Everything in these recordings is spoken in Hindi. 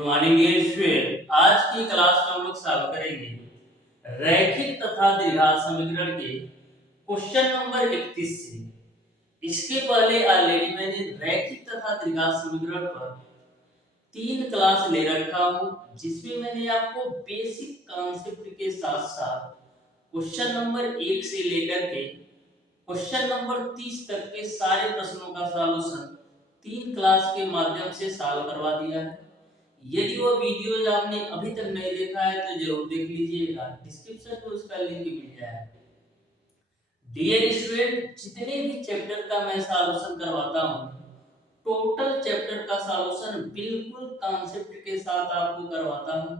Good morning dear student. आज की क्लास में हम लोग सॉल्व करेंगे रैखिक तथा द्विघात समीकरण के क्वेश्चन नंबर 31 से। इसके पहले ऑलरेडी मैंने रैखिक तथा द्विघात समीकरण पर 3 क्लास ले रखा हूं, जिसमें मैंने आपको बेसिक कॉन्सेप्ट के साथ साथ क्वेश्चन नंबर 1 से लेकर के क्वेश्चन नंबर 30 तक के सारे प्रश्नों का सॉल्यूशन 3 क्लास के माध्यम से सॉल्व करवा दिया है। यदि वो वीडियोज आपने अभी तक नहीं देखा है तो जरूर देख लीजिएगा, डिस्क्रिप्शन में उसका लिंक मिल जाएगा। डियर स्टूडेंट, जितने भी चैप्टर का मैं सॉल्यूशन करवाता हूँ, टोटल चैप्टर का सॉल्यूशन बिल्कुल कॉन्सेप्ट के साथ आपको करवाता हूँ,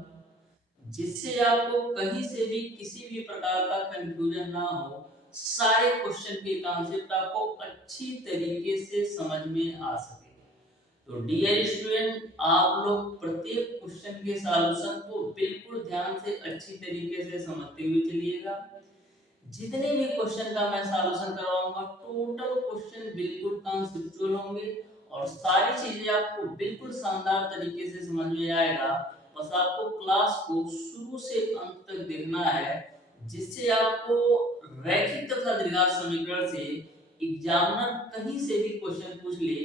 जिससे आपको कहीं से भी किसी भी प्रकार का कंफ्यूजन ना हो। सारे क्वेश्चन के कॉन्सेप्ट आपको अच्छी तरीके से समझ में आ सके। तो डियर स्टूडेंट, आप लोग प्रत्येक क्वेश्चन के सॉल्यूशन को बिल्कुल ध्यान से अच्छी तरीके से समझते हुए चलिएगा। जितने भी क्वेश्चन का मैं सॉल्यूशन करवाऊंगा, टोटल क्वेश्चन बिल्कुल कॉन्सेप्चुअल होंगे और सारी चीजें आपको बिल्कुल शानदार तरीके से समझ में आएगा। बस आपको क्लास को शुरू से अंत तक देखना है, जिससे आपको रैखिक तथा द्विघात समीकरण से एग्जामिनर कहीं से भी क्वेश्चन पूछ ले,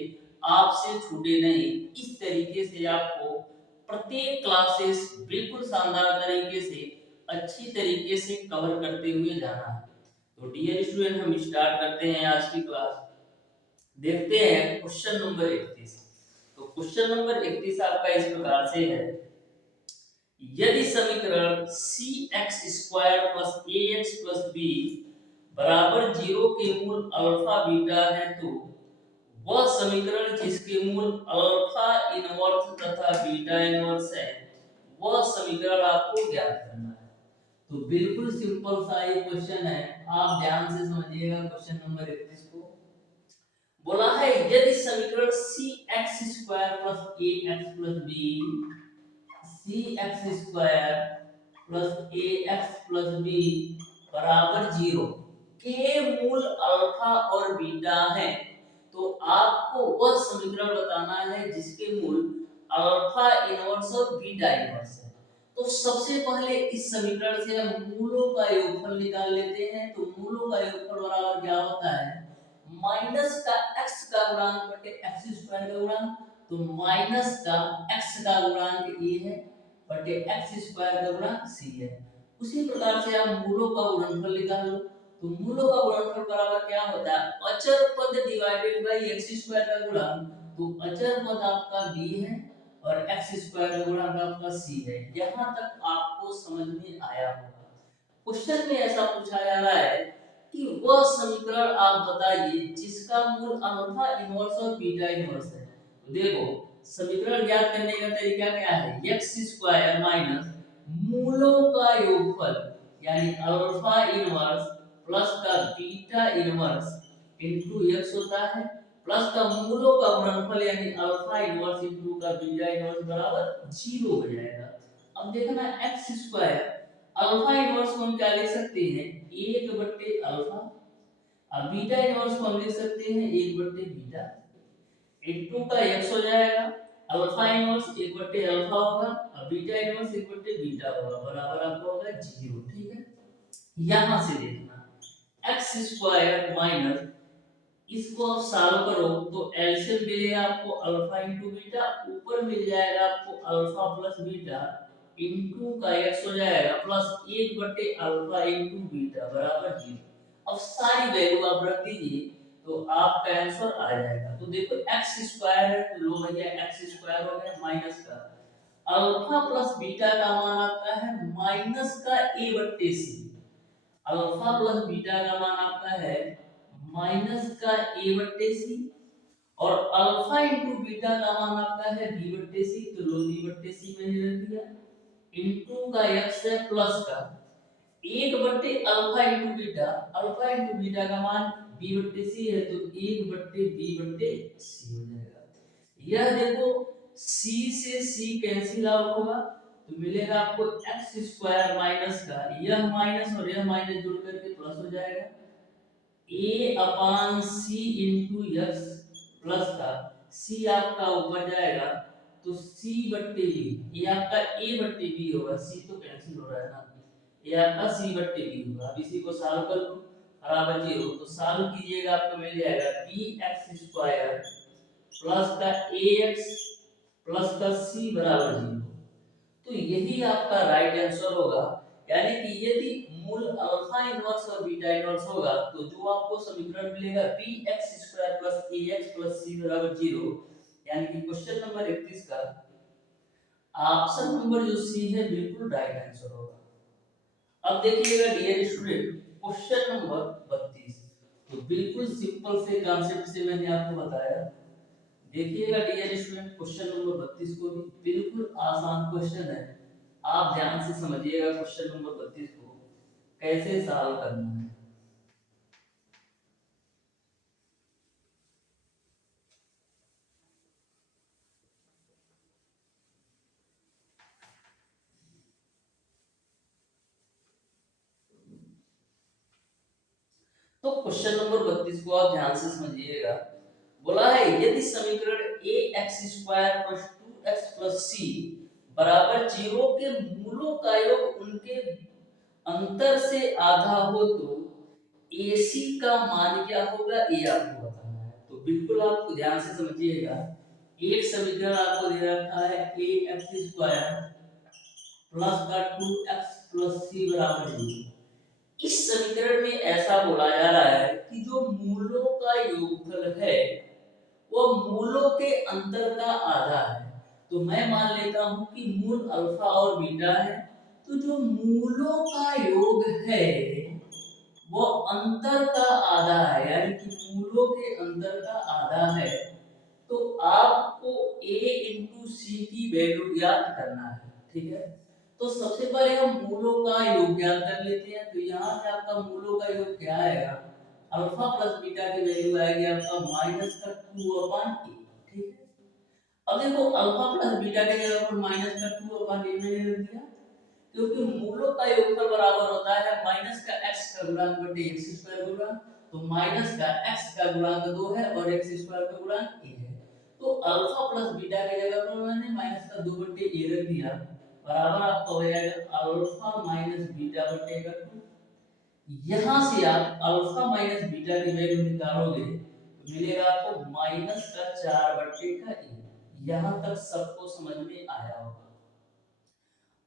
आपसे छूटे नहीं। इस तरीके से आपको प्रत्येक क्लासेस बिल्कुल शानदार तरीके से अच्छी तरीके से कवर करते हुए जाना है। तो डियर स्टूडेंट, हम स्टार्ट करते हैं आज की क्लास। देखते हैं क्वेश्चन नंबर 31। तो क्वेश्चन नंबर 31 आपका इस प्रकार से है, यदि समीकरण cx² + ax + b बराबर 0 के मूल अल्फा बीटा है, तो वह समीकरण जिसके मूल अल्फा इनवर्स तथा बीटा इनवर्स है, वह समीकरण आपको ज्ञात करना है। तो बिल्कुल सिंपल सा ये क्वेश्चन है, आप ध्यान से समझिएगा। क्वेश्चन नंबर 31 को बोला है, यदि समीकरण cx² + ax + b cx² + ax + b बराबर 0 के मूल अल्फा और बीटा है, तो आपको वह समीकरण बताना है जिसके मूल अल्फा इनवर्स और बीटा इनवर्स है। तो सबसे पहले इस समीकरण से हम मूलों का योगफल निकाल लेते हैं। तो मूलों का योगफल बराबर क्या होता है, माइनस का x का गुणांक बटे x² का गुणांक। तो माइनस का x का गुणांक a है बटे x² का गुणांक c है। उसी प्रकार से आप मूलों का गुणनफल निकाल लो। तो मूलों का गुणनफल बराबर क्या होता है, अचर पद डिवाइडेड बाय x² का गुणांक। तो अचर पद आपका b है और x² का गुणांक आपका c है। यहां तक आपको समझ में आया होगा। क्वेश्चन में ऐसा पूछा जा रहा है कि वह समीकरण आप बताइए जिसका मूल अल्फा इनवर्स और बीटा इनवर्स है। तो देखो, समीकरण ज्ञात करने का तरीका क्या है, x² - मूलों का योगफल यानी अल्फा इनवर्स प्लस का बीटा इनवर्स इनटू x होता है, प्लस का मूलों का गुणनफल यानी अल्फा इनवर्स इनटू का बीटा इनवर्स बराबर 0 हो जाएगा। अब देखना, x² अल्फा इनवर्स को हम क्या लिख सकते हैं, 1 बट्टे अल्फा। अब बीटा इनवर्स को हम लिख सकते हैं 1 बट्टे बीटा। इनटू का x हो जाएगा, अल्फा इनवर्स 1 बट्टे अल्फा होगा और बीटा इनवर्स 1 बट्टे बीटा होगा, बराबर आपको होगा 0। ठीक है, यहां से देखना x² माइनस, इसको आप सॉल्व करो तो एलसीएम मिलेगा आपको अल्फा इनटू बीटा, ऊपर मिल जाएगा आपको अल्फा प्लस बीटा इनटू का x हो जाएगा प्लस 1 बटे अल्फा इनटू बीटा बराबर 0। अब सारी वैल्यू आप रख दीजिए तो आपका आंसर आ जाएगा। तो देखो x² है तो लो भैया x² हो गया माइनस का अल्फा प्लस बीटा का मान आपका है माइनस का a बट्टे c। अल्फा प्लस बीटा का मान आपका है माइनस का a बट्टे c और अल्फा इनटू बीटा का मान आपका है b बट्टे c। तो लो b बट्टे c मैंने रख दिया इनटू का x है प्लस का 1 बट्टे alpha into beta, alpha into beta का मान b बट्टे c है तो 1 बट्टे b बट्टे c हो जाएगा। यह देखो c से c कैंसिल आउट होगा तो मिलेगा आपको x² माइनस का यह माइनस और यह माइनस जोड़ करके प्लस हो जाएगा a/c इनटू x प्लस का c आपका ऊपर जाएगा तो सी बट्टे बी, ये आपका ए बट्टे बी होगा, सी तो कैंसिल हो रहा है ना, ये आपका सी बट्टे बी होगा। अब इसी को सॉल्व कर लो, बराबर 0, तो सॉल्व कीजिएगा आपको मिल जाएगा बी एक्स स्क्वायर प्लस का ए एक्स प्लस का सी बराबर 0। तो यही आपका राइट आंसर होगा। यानी कि यदि मूल अल्फा इनवर्स और बीटा इनवर्स होगा तो जो आपको समीकरण मिलेगा bx² + ax + c = 0, यानी कि क्वेश्चन नंबर 31 का ऑप्शन नंबर जो सी है बिल्कुल राइट आंसर होगा। अब देखिएगा डियर स्टूडेंट, क्वेश्चन नंबर 32, तो बिल्कुल सिंपल से कॉन्सेप्ट से मैंने आपको बताया। देखिएगा डियर स्टूडेंट, क्वेश्चन नंबर 32 को भी बिल्कुल आसान क्वेश्चन है, आप ध्यान से समझिएगा क्वेश्चन नंबर 32 को कैसे सॉल्व करना है। तो क्वेश्चन नंबर 32 को आप ध्यान से समझिएगा। बोला है यदि समीकरण ax² + 2x + c बराबर 0 के मूलों का योग उनके अंतर से आधा हो तो AC का मान क्या होगा, ये आपको बताना है। तो बिल्कुल आप ध्यान से समझिएगा। एक समीकरण आपको दे रखा है ax² प्लस का 2x + c बराबर 0। इस समीकरण में ऐसा बोला जा रहा है कि जो मूलों का योगफल है वो मूलों के अंतर का आधा है। तो मैं मान लेता हूं कि मूल अल्फा और बीटा है, तो जो मूलों का योग है वो अंतर का आधा है, यानी कि मूलों के अंतर का आधा है। तो आपको a इंटू सी की वैल्यू ज्ञात करना है, ठीक है। तो सबसे पहले हम मूलों का योग ज्ञात कर लेते हैं। तो यहाँ से आपका मूलों का योग क्या आएगा, अल्फा प्लस बीटा की वैल्यू आएगी आपका माइनस का 2/a, ठीक है। अब देखो अल्फा प्लस बीटा के जगह पर माइनस का 2/a मैंने रख दिया, क्योंकि मूलों का योगफल बराबर होता है माइनस का x का गुणांक बटे x² गुणा, तो माइनस का x का गुणांक 2 है और x² का गुणांक a है। तो अल्फा प्लस बीटा के जगह पर मैंने माइनस का 2 बटे a रख दिया, बराबर आपका हो जाएगा अल्फा माइनस बीटा बटे का 2। यहां से आप अल्फा माइनस बीटा की वैल्यू निकालोगे तो मिलेगा आपको माइनस का 4 बटे का a। यहां तक सबको समझ में आया होगा।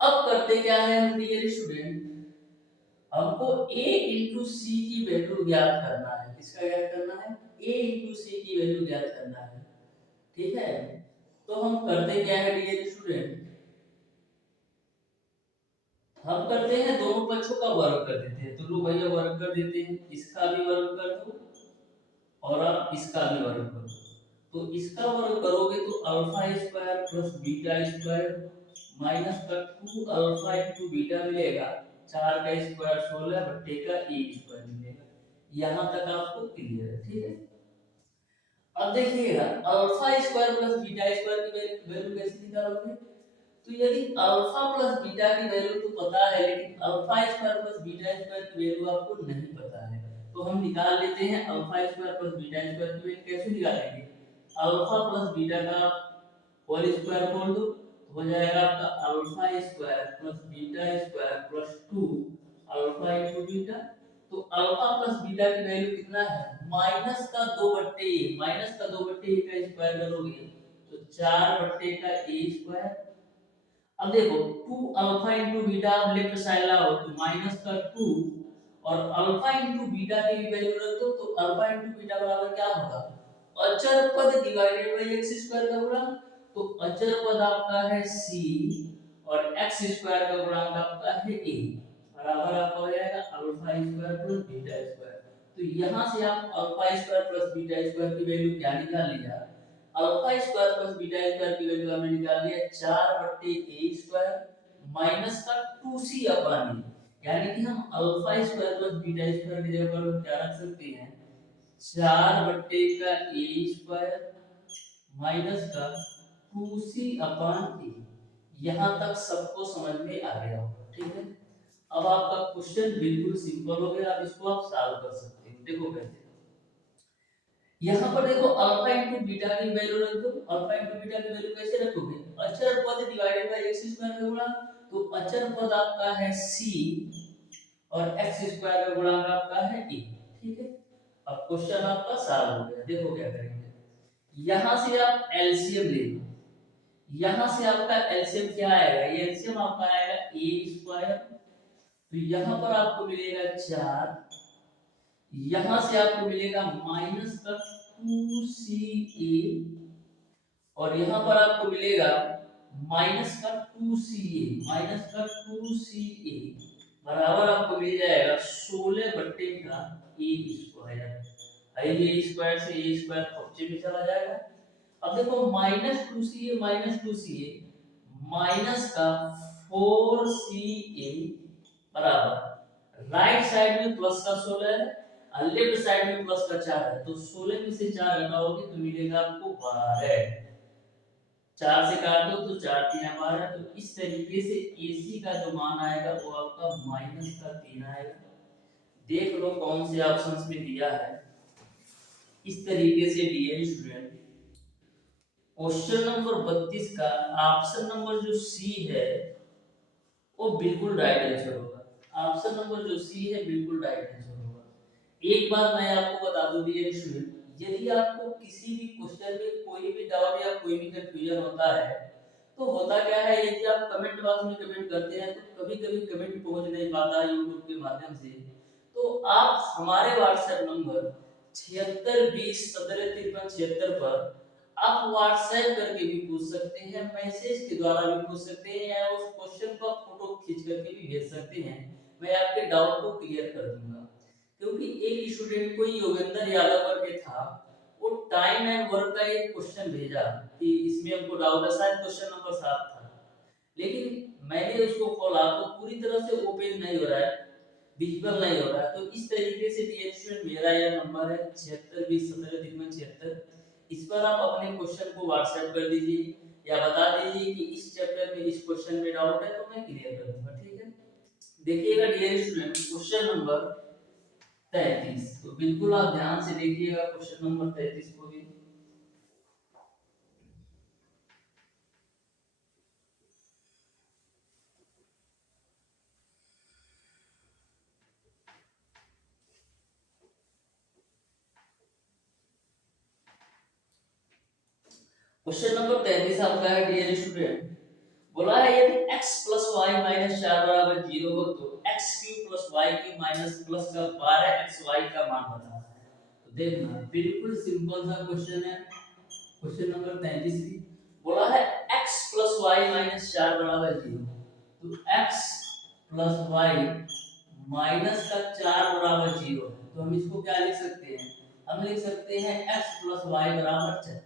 अब करते क्या है हम डियर स्टूडेंट, हमको a इंटू सी की वैल्यू ज्ञात करना है। किसका ज्ञात करना है, a इंटू सी की वैल्यू ज्ञात करना है, ठीक है। तो हम करते क्या है डियर स्टूडेंट, हम करते हैं दोनों पक्षों का वर्ग कर देते हैं। तो लो भैया वर्ग कर देते हैं, इसका भी वर्ग कर दो और आप इसका भी वर्ग कर दो। तो इसका वर्ग करोगे तो alpha square plus beta square minus का 2 अल्फा इंटू बीटा मिलेगा, 4 का स्क्वायर 16 बट्टे का a स्क्वायर मिलेगा। यहां तक आपको क्लियर है, ठीक है। अब देखिएगा alpha square plus beta square की वैल्यू कैसे निकालोगे। तो यदि अल्फा प्लस बीटा की वैल्यू तो पता है, लेकिन alpha square plus beta square की वैल्यू आपको नहीं पता है, तो हम निकाल लेते हैं alpha square plus beta square की वैल्यू। कैसे निकालेंगे, अल्फा प्लस बीटा का होल स्क्वायर खोल दो तो हो जाएगा आपका alpha square plus beta square plus 2 alpha into beta. तो अल्फा प्लस बीटा की वैल्यू कितना है, माइनस का 2 बट्टे ए, माइनस का 2 बट्टे ए का स्क्वायर करोगे तो 4 बट्टे का ए स्क्वायर। अब देखो 2 अल्फा इंटू बीटा आप लेफ्ट साइड लाओ तो माइनस का 2 और अल्फा इंटू बीटा की वैल्यू रख दो तो अल्फा इंटू बीटा बराबर क्या होगा, अचर पद डिवाइडेड बाय x स्क्वायर का गुणा। तो अचर पद आपका है c और x स्क्वायर का गुणांक आपका है a, बराबर आपका हो जाएगा alpha square plus beta square. तो यहां से आप alpha square plus beta square की वैल्यू क्या निकाल लिया, alpha square plus beta square की वैल्यू हमने निकाल लिया 4 बट्टे a स्क्वायर माइनस का 2c अपॉन a। यानी कि हम alpha square plus beta square की जगह पर क्या रख सकते हैं, 4 बट्टे का a स्क्वायर माइनस का 2c अपॉन a। यहां तक सबको समझ में आ गया होगा, ठीक है। अब आपका क्वेश्चन बिल्कुल सिंपल हो गया, अब इसको आप सॉल्व कर सकते हो। देखो कैसे, यहाँ पर देखो अल्फा इंटू बीटा की वैल्यू रख दो। अल्फा इंटू बीटा की वैल्यू कैसे रखोगे? अचर पद डिवाइडेड बाय एक्स स्क्वायर का गुणा। तो अचर पद आपका है c और एक्स स्क्वायर का गुणा आपका है a। ठीक है, अब क्वेश्चन आपका सॉल्व हो गया। देखो क्या करेंगे, यहां से आप एलसीएम ले लो। यहां से आपका एलसीएम क्या आएगा? ये एलसीएम आपका आएगा a स्क्वायर, तो यहां पर आपको मिलेगा 4, यहां से आपको मिलेगा माइनस का 2ca, और यहां पर आपको मिलेगा माइनस का 2ca, माइनस का 2ca बराबर आपको मिल जाएगा 16 बट्टे का a स्क्वायर। ए स्क्वायर से ए स्क्वायर बच्चे में चला जाएगा। अब देखो माइनस टू सी ए माइनस का 4ca बराबर राइट साइड में प्लस का 16 है और लेफ्ट साइड में प्लस का 4 है, तो 16 में से 4 घटाओगे तो मिलेगा आपको 12। 4 से काट दो तो 4 3 12। तो इस तरीके से AC का जो मान आएगा वो आपका माइनस का 3 आएगा। देख लो कौन से ऑप्शंस में दिया है। इस तरीके से डियर स्टूडेंट क्वेश्चन नंबर 32 का ऑप्शन नंबर जो सी है वो बिल्कुल राइट आंसर होगा। ऑप्शन नंबर जो सी है बिल्कुल राइट आंसर होगा। एक बात मैं आपको बता दूं डियर स्टूडेंट, यदि आपको किसी भी क्वेश्चन में कोई भी डाउट या कोई भी कंफ्यूजन होता है तो होता क्या है, यदि आप कमेंट बॉक्स में कमेंट करते हैं तो कभी कभी कमेंट पहुंच नहीं पाता यूट्यूब के माध्यम से, तो आप हमारे व्हाट्सएप नंबर 7620175373 पर आप व्हाट्सएप करके भी पूछ सकते हैं, मैसेज के द्वारा भी पूछ सकते हैं, या उस क्वेश्चन का फोटो खींच करके भी भेज सकते हैं। मैं आपके डाउट को क्लियर कर दूंगा। क्योंकि एक स्टूडेंट कोई योगेंद्र यादव करके था, वो टाइम एंड वर्क का एक क्वेश्चन भेजा कि इसमें हमको डाउट है, शायद क्वेश्चन नंबर 7 था, लेकिन मैंने उसको खोला तो पूरी तरह से ओपन नहीं हो रहा है, विजिबल नहीं हो रहा है। तो इस तरीके से डियर स्टूडेंट मेरा यह नंबर है 7620175373, इस पर आप अपने क्वेश्चन को व्हाट्सएप कर दीजिए या बता दीजिए कि इस चैप्टर में इस क्वेश्चन में डाउट है, तो मैं क्लियर कर दूंगा। ठीक है, देखिएगा डियर स्टूडेंट क्वेश्चन नंबर 33, तो बिल्कुल आप ध्यान से देखिएगा क्वेश्चन नंबर 33 को भी। क्वेश्चन नंबर 33 आपका है डियर स्टूडेंट, बोला है यदि x प्लस वाई माइनस 4 बराबर 0 हो तो x cube plus Y cube minus plus का 12xy का मान बताना है। तो देखना बिल्कुल सिंपल सा क्वेश्चन है। क्वेश्चन नंबर 33 भी बोला है x प्लस वाई माइनस 4 बराबर 0, तो x प्लस वाई माइनस का 4 बराबर 0 है, तो हम इसको क्या लिख सकते हैं? हम लिख सकते हैं x प्लस वाई बराबर 4।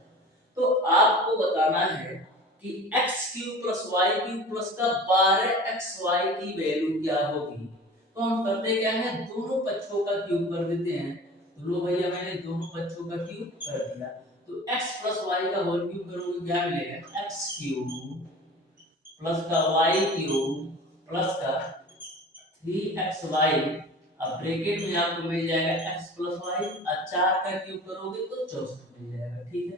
तो आपको बताना है कि x cube plus Y cube plus का 12xy की वैल्यू क्या होगी। तो हम करते क्या है, दोनों पक्षों का क्यूब कर देते हैं। तो लो भैया मैंने दोनों पक्षों का क्यूब कर दिया, तो x प्लस वाई का होल क्यूब करोगे क्या मिलेगा? x क्यूब प्लस का y क्यूब प्लस का 3xy, अब ब्रैकेट में आपको मिल जाएगा x प्लस वाई, और 4 का क्यूब करोगे तो 64 मिल जाएगा। ठीक है,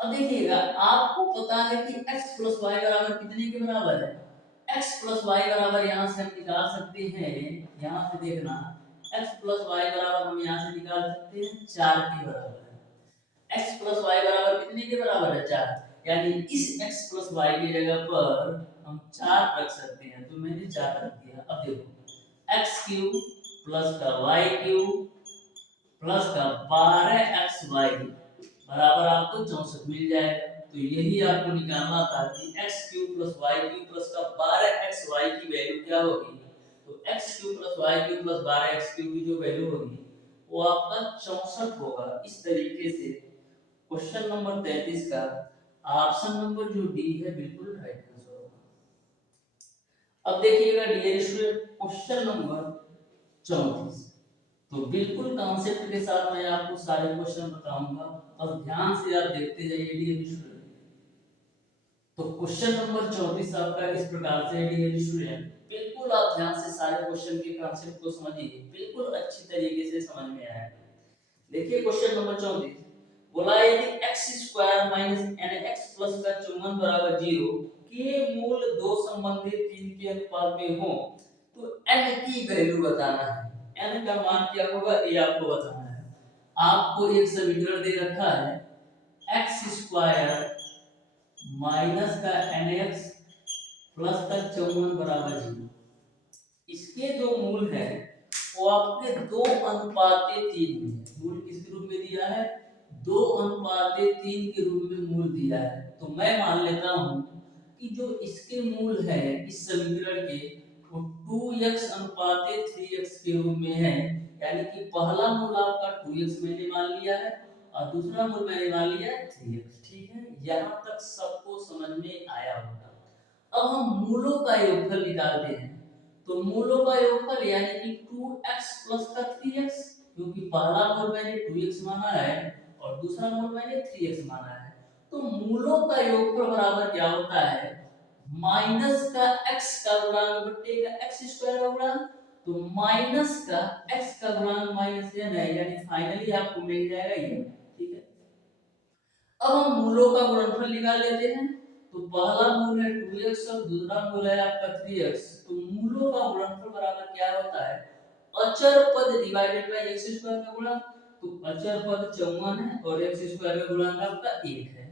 अब देखिएगा आपको पता है कि x प्लस वाई बराबर कितने के बराबर है? x प्लस वाई बराबर यहाँ से हम निकाल सकते हैं, यहाँ से देखना x प्लस वाई बराबर हम यहाँ से निकाल सकते हैं 4 के बराबर है। x प्लस वाई बराबर कितने के बराबर है? 4, यानी इस x प्लस वाई की जगह पर हम 4 रख सकते हैं, तो मैंने 4 रख दिया। अब देखो x क्यूब प्लस का y क्यूब प्लस का 12xy बराबर आपको 64 मिल जाएगा। तो यही आपको निकालना था कि x cube plus Y cube plus का 12xy की वैल्यू क्या होगी। तो x cube plus Y cube प्लस 12x क्यूब की जो वैल्यू होगी वो आपका 64 होगा। इस तरीके से क्वेश्चन नंबर 33 का ऑप्शन नंबर जो डी है बिल्कुल राइट आंसर होगा। अब देखिएगा डियर स्टूडेंट क्वेश्चन नंबर 34, तो बिल्कुल कॉन्सेप्ट के साथ मैं आपको सारे क्वेश्चन बताऊंगा और ध्यान से आप देखते जाइए डियर स्टूडेंट। तो क्वेश्चन नंबर 34 आपका इस प्रकार से है डियर स्टूडेंट, बिल्कुल आप ध्यान से सारे क्वेश्चन के कॉन्सेप्ट को समझिए, बिल्कुल अच्छी तरीके से समझ में आएगा। देखिए क्वेश्चन नंबर 34 बोला यदि x square minus nx plus का चौवन बराबर 0 के मूल दो संबंधित 3 के अनुपात में हो तो n की वैल्यू बताना है। n का मान क्या होगा ये आपको बताना है। आपको एक समीकरण दे रखा है x स्क्वायर माइनस का nx प्लस का चौवन बराबर 0। इसके जो मूल है वो आपने 2:3 में मूल किसके रूप में दिया है 2:3 के रूप में मूल दिया है। तो मैं मान लेता हूं कि जो इसके मूल है इस समीकरण के वो 2x/3x के रूप में है। यानी कि पहला मूल आपका 2x मैंने मान लिया है और दूसरा मूल मैंने मान लिया है 3x। ठीक है, यहां तक सबको समझ में आया होगा। अब हम मूलों का योगफल निकालते हैं। तो मूलों का योगफल यानी कि 2x प्लस का 3x, क्योंकि पहला मूल मैंने 2x माना है और दूसरा मूल मैंने 3x माना है। तो मूलों का योगफल बराबर क्या होता है माइनस का x का गुणांक बट्टे का x स्क्वायर का गुणांक। तो माइनस का x का गुणांक माइनस n है, यानी फाइनली आपको मिल जाएगा ये। ठीक है, अब हम मूलों का गुणनफल निकाल लेते हैं। तो पहला मूल है 2x और दूसरा मूल है आपका 3x। तो मूलों का गुणनफल बराबर क्या होता है अचर पद डिवाइडेड बाय x स्क्वायर का गुणा। तो अचर पद 54 है और x स्क्वायर का गुणांक आपका 1 है।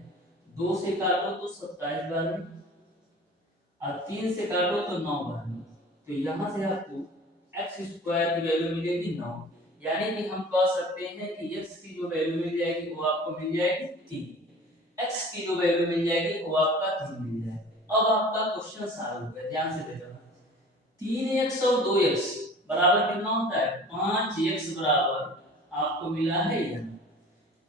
2 से काटो तो 27 बार में और 3 से काटो तो 9 बार में। तो यहां से आपको x स्क्वायर की वैल्यू मिलेगी 9। यानी कि हम कह सकते हैं कि x की जो वैल्यू मिल जाएगी वो आपको मिल जाएगी 3। x की जो वैल्यू मिल जाएगी वो आपका 3 मिल जाएगा। अब आपका क्वेश्चन सॉल्व हो गया, ध्यान से देखना। 3x और 2x बराबर कितना होता है 5x बराबर आपको मिला है यह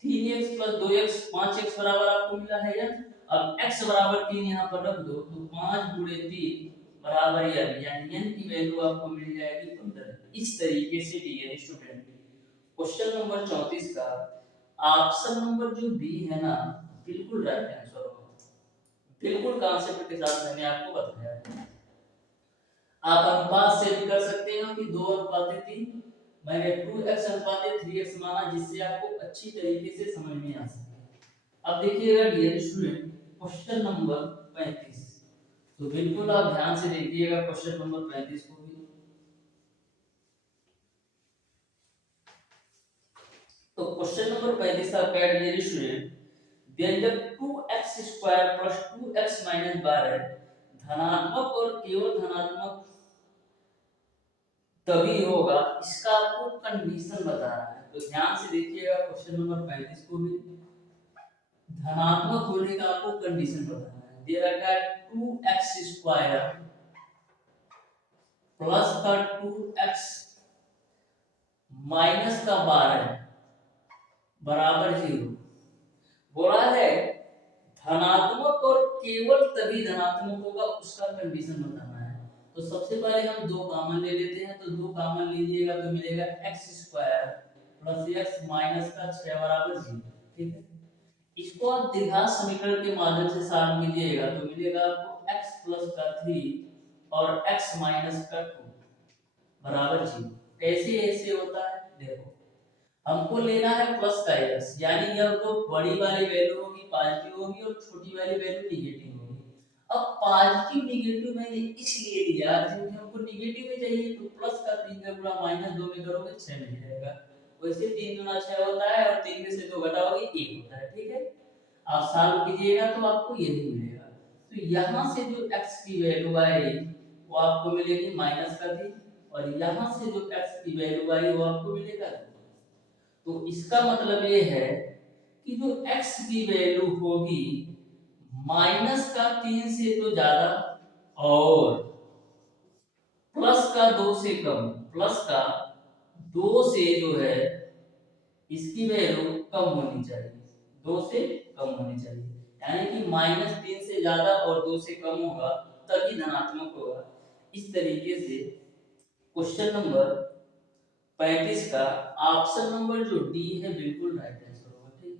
3x प्लस 2x 5x बराबर आपको मिला है यह। अब x बराबर 3 यहां पर रख दो तो 5 गुणे 3 बराबर यह, यानी n की वैल्यू आपको मिल जाएगी 15। इस तरीके से डियर स्टूडेंट क्वेश्चन नंबर 34 का ऑप्शन नंबर जो बी है ना बिल्कुल राइट आंसर होगा। बिल्कुल कॉन्सेप्ट के साथ मैंने आपको बताया। आप अनुपात से भी कर सकते हो कि 2:3 मैंने 2x/3x माना जिससे आपको अच्छी तरीके से समझ में आ सके। अब देखिएगा डियर स्टूडेंट क्वेश्चन नंबर 35। तो बिल्कुल आप ध्यान से देखिएगा क्वेश्चन नंबर 35 को भी। तो क्वेश्चन नंबर 35 आपका है डियर स्टूडेंट व्यंजक 2x² + 2x - 12 धनात्मक और केवल धनात्मक तभी होगा इसका आपको कंडीशन बताना है। तो ध्यान से देखिएगा क्वेश्चन नंबर 35 को भी। धनात्मक होने का आपको कंडीशन बताना है। दे रखा है 2x² प्लस का 2x माइनस का 12 बराबर 0। बोला है धनात्मक और केवल तभी धनात्मक होगा उसका कंडीशन बताना है। तो सबसे पहले हम 2 कॉमन ले लेते हैं। तो 2 कॉमन लीजिएगा तो मिलेगा x² प्लस x माइनस का 6 बराबर 0। ठीक है, इसको आप द्विघात समीकरण के माध्यम से सॉल्व कीजिएगा तो मिलेगा आपको x प्लस का 3 और x माइनस का 2 बराबर 0। कैसे ऐसे होता है देखो, हमको लेना है प्लस का x, यानी यह तो बड़ी वाली वैल्यू होगी पॉजिटिव होगी और छोटी वाली वैल्यू निगेटिव होगी। अब पॉजिटिव निगेटिव मैंने इसलिए लिया क्योंकि हमको निगेटिव में चाहिए। तो प्लस का 3 का गुणा -2 में करोगे 6 मिल जाएगा। वैसे 3 गुना 6 होता है और 3 में से 2 घटाओगे 1 होता है। ठीक है, आप सॉल्व कीजिएगा तो आपको यही मिलेगा। तो यहाँ से जो x की वैल्यू आएगी वो आपको मिलेगी -3 और यहाँ से जो x की वैल्यू आई वो आपको मिलेगा 2। तो इसका मतलब ये है कि जो x की वैल्यू होगी -3 से तो ज्यादा और प्लस का 2 से कम, प्लस का 2 से जो है इसकी वैल्यू कम होनी चाहिए, 2 से कम होनी चाहिए। यानी कि -3 से ज्यादा और 2 से कम होगा तभी धनात्मक होगा। इस तरीके से क्वेश्चन नंबर 35 का ऑप्शन नंबर जो डी है बिल्कुल राइट आंसर होगा। ठीक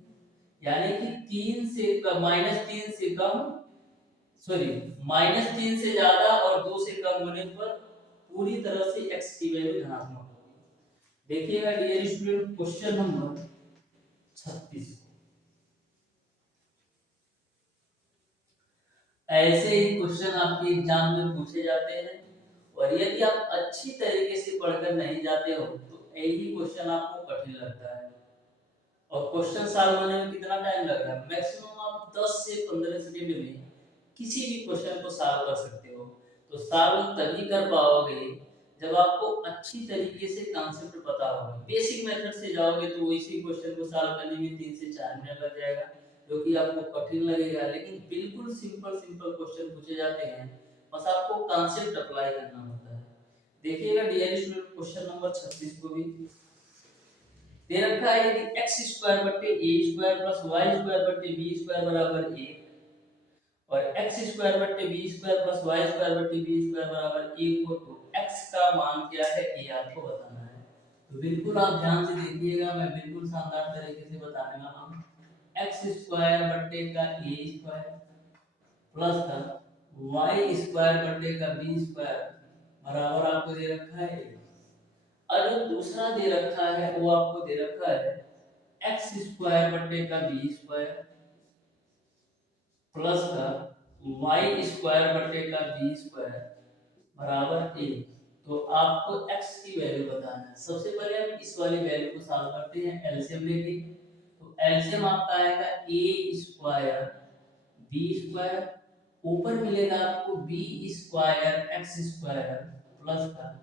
है, यानी कि 3 से कम -3 से कम सॉरी -3 से ज्यादा और 2 से कम होने पर पूरी तरह से x की वैल्यू धनात्मक होगी। देखिएगा डियर स्टूडेंट क्वेश्चन नंबर 36। ऐसे ही क्वेश्चन आपके एग्जाम में पूछे जाते हैं, और यदि आप अच्छी तरीके से पढ़कर नहीं जाते हो तो यही क्वेश्चन आपको कठिन लगता है। और क्वेश्चन सॉल्व होने में कितना टाइम लग रहा है? मैक्सिमम आप 10 से 15 सेकंड में किसी भी क्वेश्चन को सॉल्व कर सकते हो। तो सॉल्व तभी कर पाओगे जब आपको अच्छी तरीके से कॉन्सेप्ट पता होगा। बेसिक मेथड से जाओगे तो इसी क्वेश्चन को सॉल्व करने में 3 से 4 मिनट लग जाएगा, जो कि आपको कठिन लगेगा। लेकिन बिल्कुल सिंपल सिंपल क्वेश्चन पूछे जाते हैं, बस आपको कॉन्सेप्ट अप्लाई करना होता है। देखिएगा डियर स्टूडेंट, क्वेश्चन नंबर 36 को भी दे रखा है, यदि एक्स स्क्वायर बट्टे A square plus Y square बट्टे बी स्क्वायर बराबर 1 और एक्स स्क्वायर बट्टे B square plus Y square बट्टे बी स्क्वायर बराबर 1 हो, तो एक्स का मान क्या है ये आपको बताना है। तो बिल्कुल आप ध्यान से देखिएगा, मैं बिल्कुल शानदार तरीके से बताने वाला हूँ। एक्स स्क्वायर बट्टे का ए स्क्वायर प्लस का वाई स्क्वायर बट्टे का बी स्क्वायर बराबर आपको दे रखा है। और जो दूसरा दे रखा है वो आपको दे रखा है एक्स स्क्वायर बट्टे का बी स्क्वायर प्लस का वाई स्क्वायर बट्टे का बी स्क्वायर बराबर ए। तो आपको x की वैल्यू बताना है। सबसे पहले हम इस वाली वैल्यू को सॉल्व करते हैं एलसीएम लेके। तो एलसीएम आपका आएगा ए स्क्वायर बी स्क्वायर, ऊपर मिलेगा आपको B square X square plus का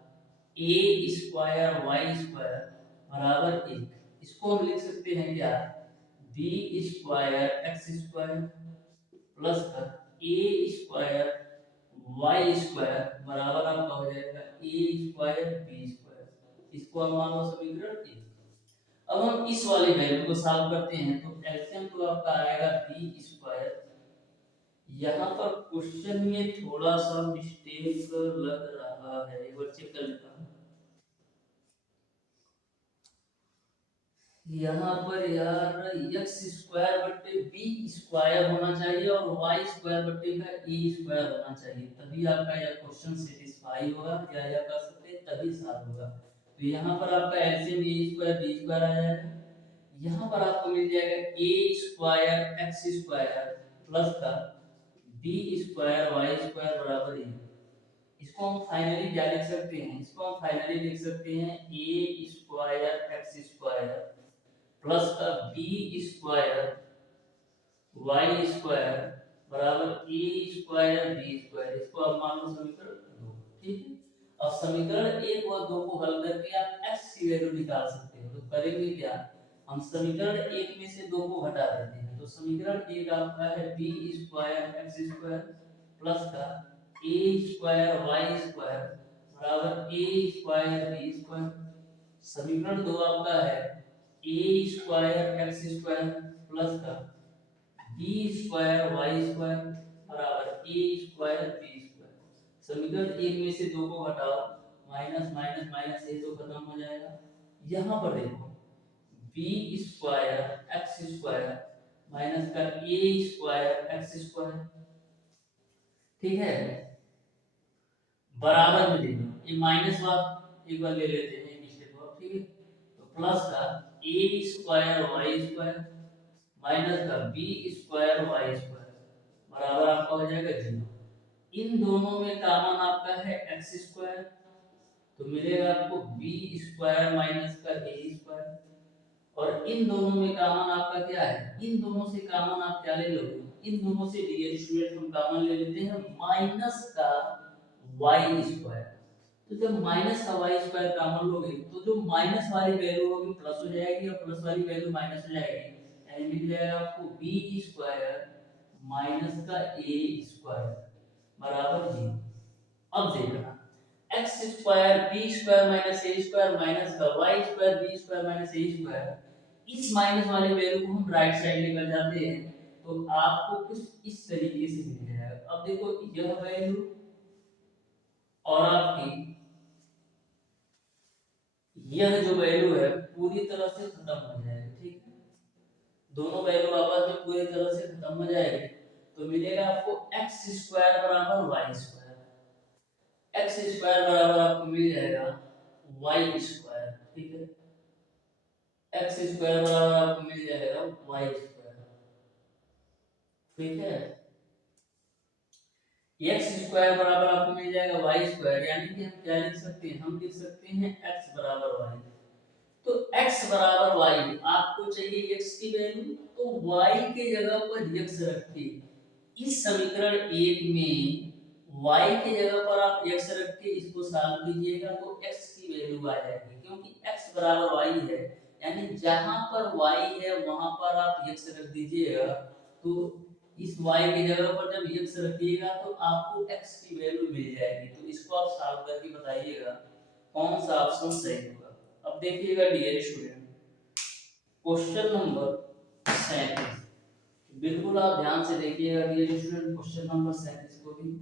ए स्क्वायर वाई स्क्वायर बराबर 1। इसको हम लिख सकते हैं क्या, B square X square plus का ए स्क्वायर वाई स्क्वायर बराबर आपका हो जाएगा ए स्क्वायर बी स्क्वायर। इसको हम मान लो समीकरण 1। अब हम इस वाले वैल्यू को सॉल्व करते हैं, तो एलसीएम तो आपका आएगा बी स्क्वायर। यहाँ पर क्वेश्चन में थोड़ा सा मिस्टेक लग रहा है, एक बार चेक कर लेता हूँ। यहाँ पर यार एक्स स्क्वायर बट्टे बी स्क्वायर होना चाहिए और वाई स्क्वायर बट्टे का ए स्क्वायर होना चाहिए, तभी आपका यह क्वेश्चन सेटिस्फाई होगा या यह कर सकते हैं, तभी सॉल्व होगा। तो यहाँ पर आपका एलसीएम ए स्क्वायर बी स्क्वायर आ जाएगा। यहाँ पर आपको मिल जाएगा ए स्क्वायर एक्स स्क्वायर प्लस का बी स्क्वायर वाई स्क्वायर बराबर ए। इसको हम फाइनली क्या लिख सकते हैं, इसको हम फाइनली लिख सकते हैं ए स्क्वायर एक्स स्क्वायर प्लस का बी स्क्वायर वाई स्क्वायर बराबर ए स्क्वायर बी स्क्वायर। इसको आप मान लो समीकरण 2। ठीक है, अब समीकरण 1 और 2 को हल करके आप x की वैल्यू निकाल सकते हो। तो करेंगे क्या, हम समीकरण 1 में से 2 को घटा देते हैं। तो समीकरण 1 आपका है B square X square plus का ए स्क्वायर वाई स्क्वायर बराबर ए स्क्वायर बी स्क्वायर। समीकरण 2 आपका है ए स्क्वायर एक्स स्क्वायर प्लस का बी स्क्वायर वाई स्क्वायर बराबर ए स्क्वायर बी स्क्वायर। समीकरण 1 में से 2 को घटाओ, माइनस माइनस माइनस ये तो खत्म हो जाएगा। यहाँ पर देखो B square X square minus का ए स्क्वायर एक्स स्क्वायर, ठीक है, बराबर में देखो ये माइनस वाला एक बार ले लेते हैं एक स्टेप और, ठीक है। तो प्लस का A square Y square minus का बी स्क्वायर वाई स्क्वायर बराबर आपका हो जाएगा 0। इन दोनों में कॉमन आपका है एक्स स्क्वायर, तो मिलेगा आपको बी स्क्वायर माइनस का ए स्क्वायर। और इन दोनों में कॉमन आपका क्या है, इन दोनों से कॉमन आप क्या ले लोगे, इन दोनों से डियर स्टूडेंट हम कॉमन ले लेते हैं माइनस का वाई स्क्वायर। तो जब माइनस का वाई स्क्वायर कॉमन लोगे तो जो माइनस वाली वैल्यू होगी प्लस हो जाएगी और प्लस वाली वैल्यू माइनस हो जाएगी, यानी मिल जाएगा आपको बी स्क्वायर माइनस का ए स्क्वायर बराबर 0। अब देखना x square b square minus a square minus का y square b square minus a square, इस माइनस वाली वैल्यू को हम राइट साइड लेकर जाते हैं तो आपको कुछ इस तरीके से मिल जाएगा। अब देखो यह वैल्यू और आपकी यह जो वैल्यू है पूरी तरह से खत्म हो जाएगी, ठीक है, दोनों वैल्यू आपस में पूरी तरह से खत्म हो जाएगी। तो मिलेगा आपको एक्स स्क्वायर बराबर वाई स्क्वायर, एक्स स्क्वायर बराबर आपको मिल जाएगा वाई स्क्वायर, ठीक है, एक्स स्क्वायर बराबर आपको मिल जाएगा वाई स्क्वायर। ठीक है, एक्स स्क्वायर बराबर आपको मिल जाएगा वाई स्क्वायर, यानी कि हम क्या लिख सकते हैं, हम लिख सकते हैं एक्स बराबर वाई। तो x बराबर y, आपको चाहिए x की वैल्यू, तो y के जगह पर x रखिए। इस समीकरण 1 में y के जगह पर आप x रख के इसको सॉल्व कीजिएगा तो x की वैल्यू आ जाएगी, क्योंकि x बराबर y है, यानी जहां पर y है वहां पर आप x रख दीजिएगा। तो इस y की जगह पर जब x रखिएगा तो आपको x की वैल्यू मिल जाएगी। तो इसको आप सॉल्व करके बताइएगा कौन सा ऑप्शन सही होगा। अब देखिएगा डियर स्टूडेंट, क्वेश्चन नंबर 37, बिल्कुल आप ध्यान से देखिएगा डियर स्टूडेंट, क्वेश्चन नंबर 37 को भी।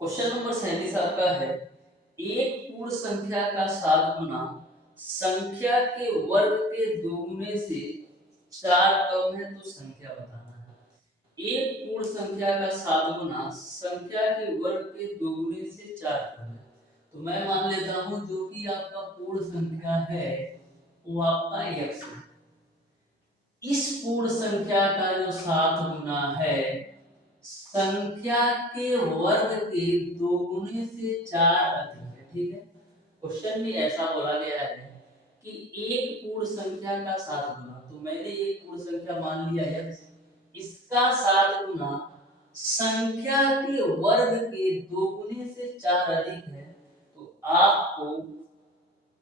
क्वेश्चन नंबर 37 आपका है, एक पूर्ण संख्या का 7 गुना संख्या के वर्ग के दोगुने से 4 कम है तो संख्या बताना है। एक पूर्ण संख्या का 7 गुना संख्या के वर्ग के दोगुने से 4 कम है। तो मैं मान लेता हूं जो कि आपका पूर्ण संख्या है वो आपका x है। इस पूर्ण संख्या का जो 7 गुना है संख्या के वर्ग के दोगुने से 4 अधिक है। ठीक है, क्वेश्चन में ऐसा बोला गया है कि एक पूर्ण संख्या का 7 गुना, तो मैंने एक पूर्ण संख्या मान लिया x, इसका 7 गुना संख्या के वर्ग के दोगुने से 4 अधिक है। तो आपको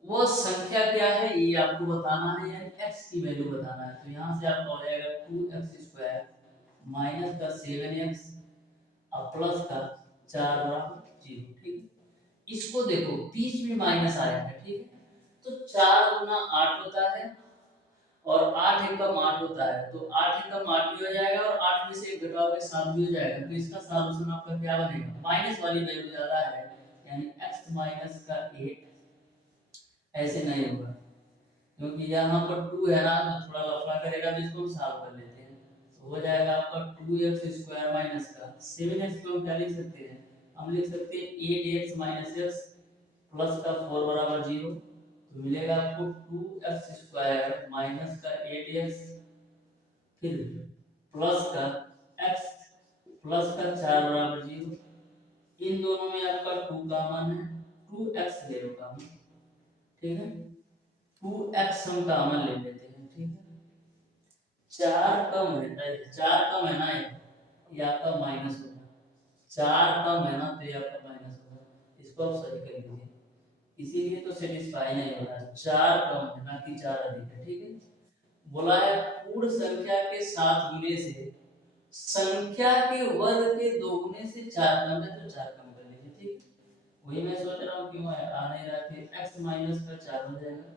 वो संख्या क्या है ये आपको बताना है, यानी x की वैल्यू बताना है। तो यहाँ से आपका हो जाएगा 2x स्क्वायर माइनस का 7x और प्लस का 4 बराबर 0। ठीक है, इसको देखो बीच में माइनस आया है। ठीक है, तो 4 गुना 8 होता है और 8 एकम 8 होता है, तो 8 एकम 8 भी हो जाएगा और 8 में से 1 घटाओगे 7 भी हो जाएगा। तो इसका सॉल्यूशन आपका क्या बनेगा, माइनस वाली वैल्यू ज्यादा है, यानी x माइनस का 8। ऐसे नहीं होगा क्योंकि यहाँ पर 2 है ना, तो थोड़ा लफड़ा करेगा, तो इसको हम सॉल्व कर लेते हैं। तो हो जाएगा आपका 2x स्क्वायर माइनस का 7x को हम क्या लिख सकते हैं, हम लिख सकते हैं 8x माइनस x प्लस का 4 बराबर 0। तो मिलेगा आपको 2x स्क्वायर माइनस का 8x फिर प्लस का x प्लस का 4 बराबर 0। इन दोनों में आपका 2 कॉमन है, 2x ले लो कॉमन। ठीक है, 2x हम कॉमन ले लेते हैं। ठीक है, 4 कम है, 4 कम है ना, ये आपका माइनस होगा, 4 कम है ना तो ये आपका माइनस होगा। इसको आप सही कर लीजिए, इसीलिए तो सेटिस्फाई नहीं हो रहा है, 4 कम है ना कि 4 अधिक है। ठीक है, बोला है पूर्ण संख्या के 7 गुने से संख्या के वर्ग के दोगुने से 4 कम है, तो 4 कम कर लीजिए। ठीक, वही मैं सोच रहा हूँ क्यों आ नहीं रहा कि x माइनस का 4 हो जाएगा।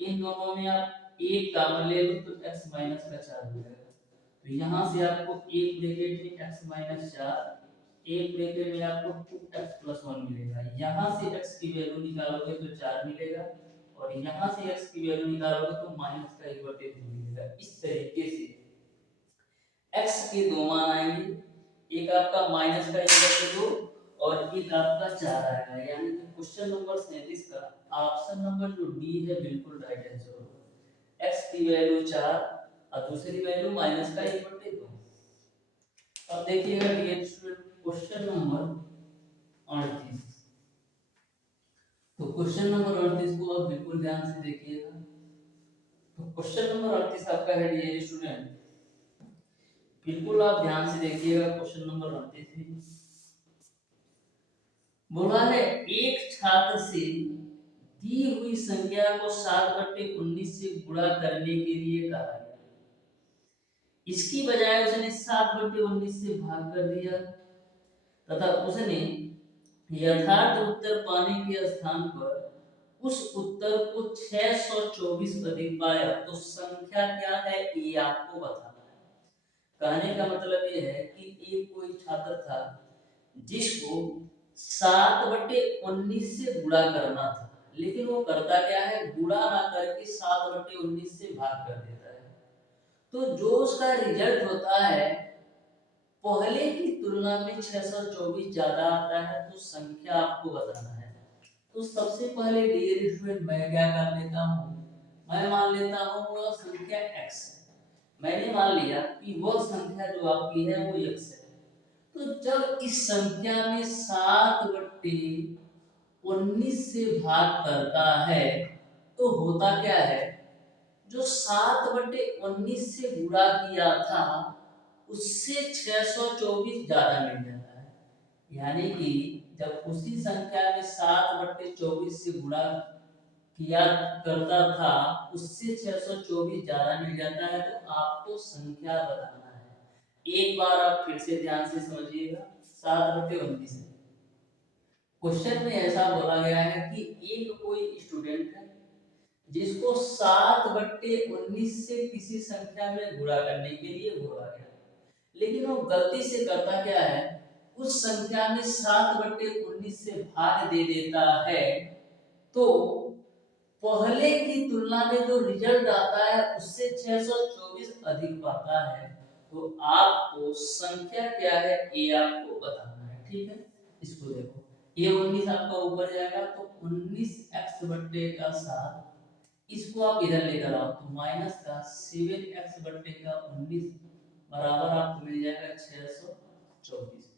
इन दोनों में आप एक कॉमन ले लो तो x माइनस का 4 हो जाएगा। तो यहाँ से आपको एक ब्रैकेट में x माइनस 4, एक ब्रैकेट में आपको 2x प्लस 1 मिलेगा। यहाँ से x की वैल्यू निकालोगे तो 4 मिलेगा और यहाँ से x की वैल्यू निकालोगे तो माइनस का 1/2 मिलेगा। इस तरीके से x के दो मान आएंगे, एक आपका माइनस का 1/2 और एक आपका 4 आएगा, यानी कि क्वेश्चन नंबर 37 का ऑप्शन नंबर जो डी है बिल्कुल राइट आंसर होगा। x की वैल्यू 4 और दूसरी वैल्यू माइनस का 1/2। अब देखिएगा डियर स्टूडेंट क्वेश्चन नंबर 38। तो क्वेश्चन नंबर 38 को आप बिल्कुल ध्यान से देखिएगा। तो क्वेश्चन नंबर 38 आपका है डियर स्टूडेंट, बिल्कुल आप ध्यान से देखिएगा। क्वेश्चन नंबर 38 में बोला है एक छात्र से दी हुई संख्या को 7/19 से गुणा करने के लिए कहा गया, इसकी बजाय उसने 7/19 से भाग कर दिया तथा उसने यथार्थ उत्तर पाने के स्थान पर उस उत्तर को 624 अधिक पाया, तो संख्या क्या है ये आपको बताना है। कहने का मतलब ये है कि एक कोई छात्र था जिसको 7/19 से गुणा करना था, लेकिन वो करता क्या है, गुणा ना करके 7/19 से भाग कर देता है। तो जो उसका रिजल्ट होता है पहले की तुलना में 624 ज्यादा आता है तो संख्या आपको बताना है। तो सबसे पहले डियर स्टूडेंट मैं क्या कर लेता हूँ, मैं मान लेता हूँ वह संख्या x है। मैंने मान लिया कि वह संख्या जो आपकी है वो x है। तो जब इस संख्या में 7/19 से भाग करता है तो होता क्या है, जो 7/19 से गुणा किया था उससे 624 ज्यादा मिल जाता है। यानी कि जब उसी संख्या में 7/24 से गुणा किया करता था उससे 624 ज्यादा मिल जाता है। तो आपको संख्या बताना है। एक बार आप फिर से ध्यान से समझिएगा। 7/19 क्वेश्चन में ऐसा बोला गया है कि एक कोई स्टूडेंट है जिसको 7/19 से किसी संख्या में गुणा करने के लिए बोला गया, लेकिन वो गलती से करता क्या है, उस संख्या में 7/19 से भाग दे देता है। तो पहले की तुलना में जो रिजल्ट आता है उससे 624 अधिक पाता है। तो आपको संख्या क्या है ये आपको बताना है। ठीक है, इसको देखो, ये 19 आपका ऊपर जाएगा तो 19x/7, इसको आप इधर लेकर आओ तो माइनस का 7x/19 बराबर आपको मिल जाएगा 624।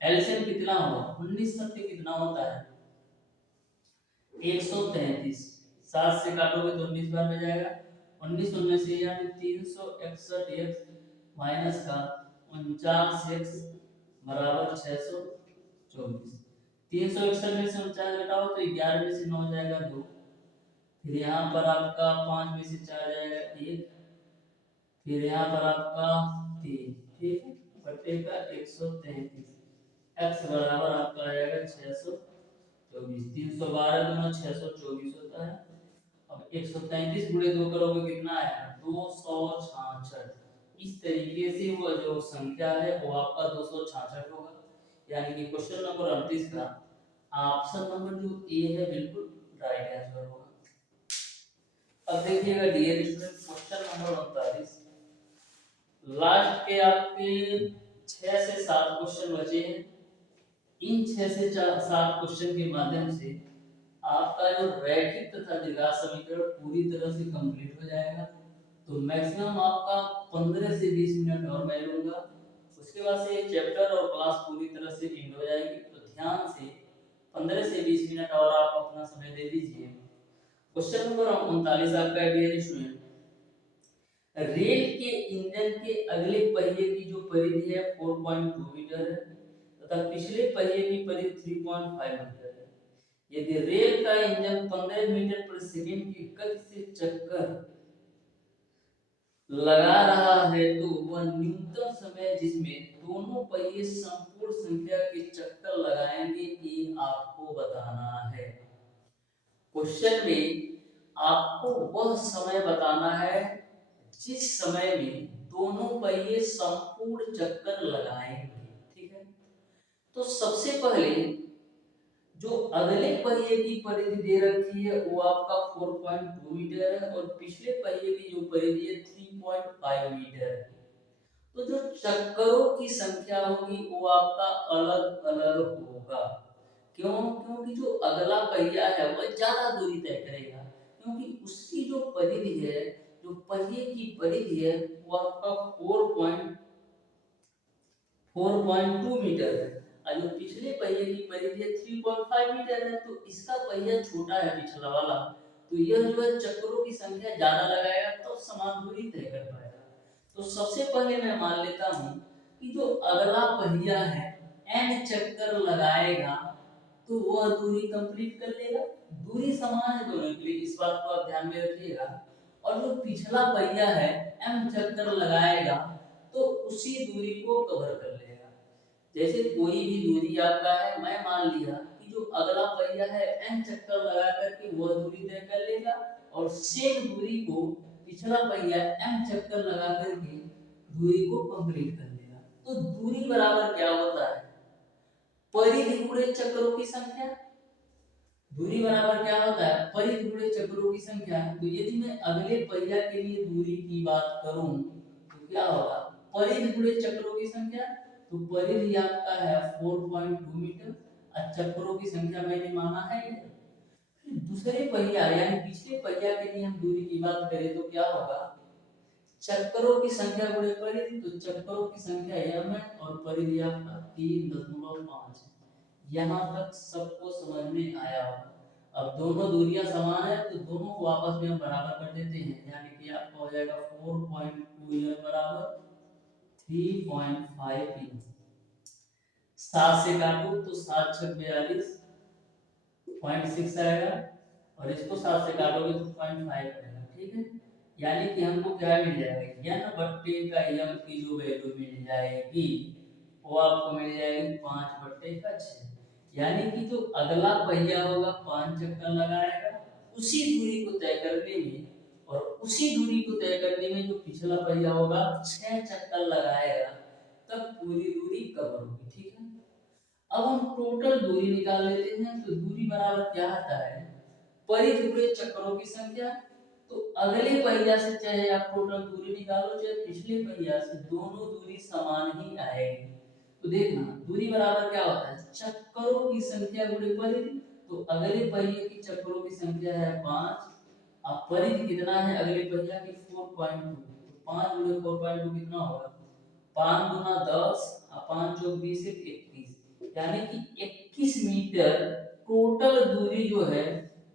एलसीएम कितना होगा, 19 सत्ते कितना होता है 133। 7 से काटोगे तो 19 बार में जाएगा। 19 उनमें से यहाँ 361 x माइनस का 49x बराबर 624। 361 में से 49 घटाओ तो 11 में से 9 जाएगा 2। फिर यहाँ पर आपका 5 में से 4 जाएगा 1। फिर यहाँ पर आपका 3, ठीक है, बट्टे का 133। x बराबर आपका आ जाएगा 624। 312 गुना 624 होता है। अब 133 गुणे 2 करोगे कितना आएगा 266। इस तरीके से वो जो संख्या है वो आपका 266 होगा। यानी कि क्वेश्चन नंबर 38 का ऑप्शन नंबर जो ए है बिल्कुल राइट आंसर होगा। अब देखिएगा dear student question number 39, last के आपके 6 से 7 क्वेश्चन बचे हैं। इन 6 से 7 क्वेश्चन के माध्यम से आपका जो रैखिक तथा द्विघात समीकरण पूरी तरह से कंप्लीट हो जाएगा। तो मैक्सिमम आपका 15 से 20 मिनट और मैं लूंगा। उसके बाद से चैप्टर और क्लास पूरी तरह से एंड हो जाएगी। तो ध्यान से 15 से 20 मिनट और आप अपना समय दे दीजिए। क्वेश्चन नंबर 39 आपका डियर स्टूडेंट, रेल के इंजन के अगले पहिए की जो परिधि है 4.2 मीटर है तथा पिछले पहिए की परिधि 3.5 मीटर है। यदि रेल का इंजन 15 मीटर प्रति सेकंड की गति से चक्कर लगा रहा है तो वह न्यूनतम समय जिसमें दोनों पहिए संपूर्ण संख्या के चक्कर लगाएंगे ये आपको बताना है। क्वेश्चन में आपको वह समय बताना है जिस समय में दोनों पहिए संपूर्ण चक्कर लगाएंगे। ठीक है, तो सबसे पहले जो अगले पहिए की परिधि दे रखी है वो आपका 4.2 मीटर है और पिछले पहिए की जो परिधि है 3.5 मीटर है। तो जो चक्करों की संख्या होगी वो आपका अलग अलग होगा। क्यों, क्योंकि जो अगला पहिया है वह ज्यादा दूरी तय करेगा, क्योंकि उसकी जो परिधि है, जो पहिए की परिधि है वो आपका 4.2 मीटर है और जो पिछले पहिए की परिधि है 3.5 मीटर है। तो इसका पहिया छोटा है पिछला वाला, तो यह जो है चक्करों की संख्या ज्यादा लगाएगा तो समान दूरी तय कर पाएगा। तो सबसे पहले मैं मान लेता हूँ कि जो अगला पहिया है n चक्कर लगाएगा तो वह दूरी कंप्लीट कर लेगा। दूरी समान है दोनों के लिए, इस बात को आप ध्यान में रखिएगा। और जो पिछला पहिया है m चक्कर लगाएगा तो उसी दूरी को कवर कर लेगा। जैसे कोई भी दूरी आपका है, मैं मान लिया कि जो अगला पहिया है n चक्कर लगा करके वह दूरी तय कर लेगा और सेम दूरी को पिछला पहिया m चक्कर लगा करके दूरी को कंप्लीट कर लेगा। तो दूरी बराबर क्या होता है, परिधि गुणे चक्रों की संख्या। दूरी बराबर क्या होता है, परिधि गुणे चक्रों की संख्या। तो यदि मैं अगले पहिया के लिए दूरी की बात करूं तो क्या होगा, परिधि गुणे चक्रों की संख्या। तो परिधि आपका है 4.2 मीटर और चक्रों की संख्या मैंने माना है। फिर दूसरे पहिया यानी पिछले पहिया के लिए हम दूरी की बात करें तो क्या होगा, चक्करों की संख्या गुणे परिधि, तो चक्करों की संख्या m है और परिधि आपका 3.5 है। यहाँ तक सबको समझ में आया होगा। अब दोनों दूरियां समान है तो दोनों को आपस में हम बराबर कर देते हैं, यानी कि आपका हो जाएगा 4.2 m बराबर 3.5 m। 7 से काटो तो 7 छक 42.6 आएगा और इसको 7 से काटोगे तो 0.5 आएगा, ठीक है। यानी कि हमको क्या मिल जाएगा, n बट्टे का m की जो वैल्यू मिल जाएगी वो आपको मिल जाएगी 5/6। यानी कि जो अगला पहिया होगा 5 चक्कर लगाएगा उसी दूरी को तय करने में, और उसी दूरी को तय करने में जो पिछला पहिया होगा 6 चक्कर लगाएगा, तब पूरी दूरी कवर होगी, ठीक है। अब हम टोटल दूरी निकाल लेते हैं। तो दूरी बराबर क्या आता है, परिधि गुणे चक्रों की संख्या। तो अगले पहिया से चाहे आप टोटल दूरी निकालो चाहे पिछले पहिया से, दोनों दूरी समान ही आएगी। तो देखना दूरी बराबर क्या होता है, चक्करों की संख्या गुणे परिधि। तो अगले पहिए की चक्करों की संख्या है 5, अब परिधि कितना है अगले पहिया की 4.2, तो 5 गुणे 4.2 कितना होगा, 5 गुना 10 और 5 चौक 20 21, यानी कि 21 मीटर टोटल दूरी जो है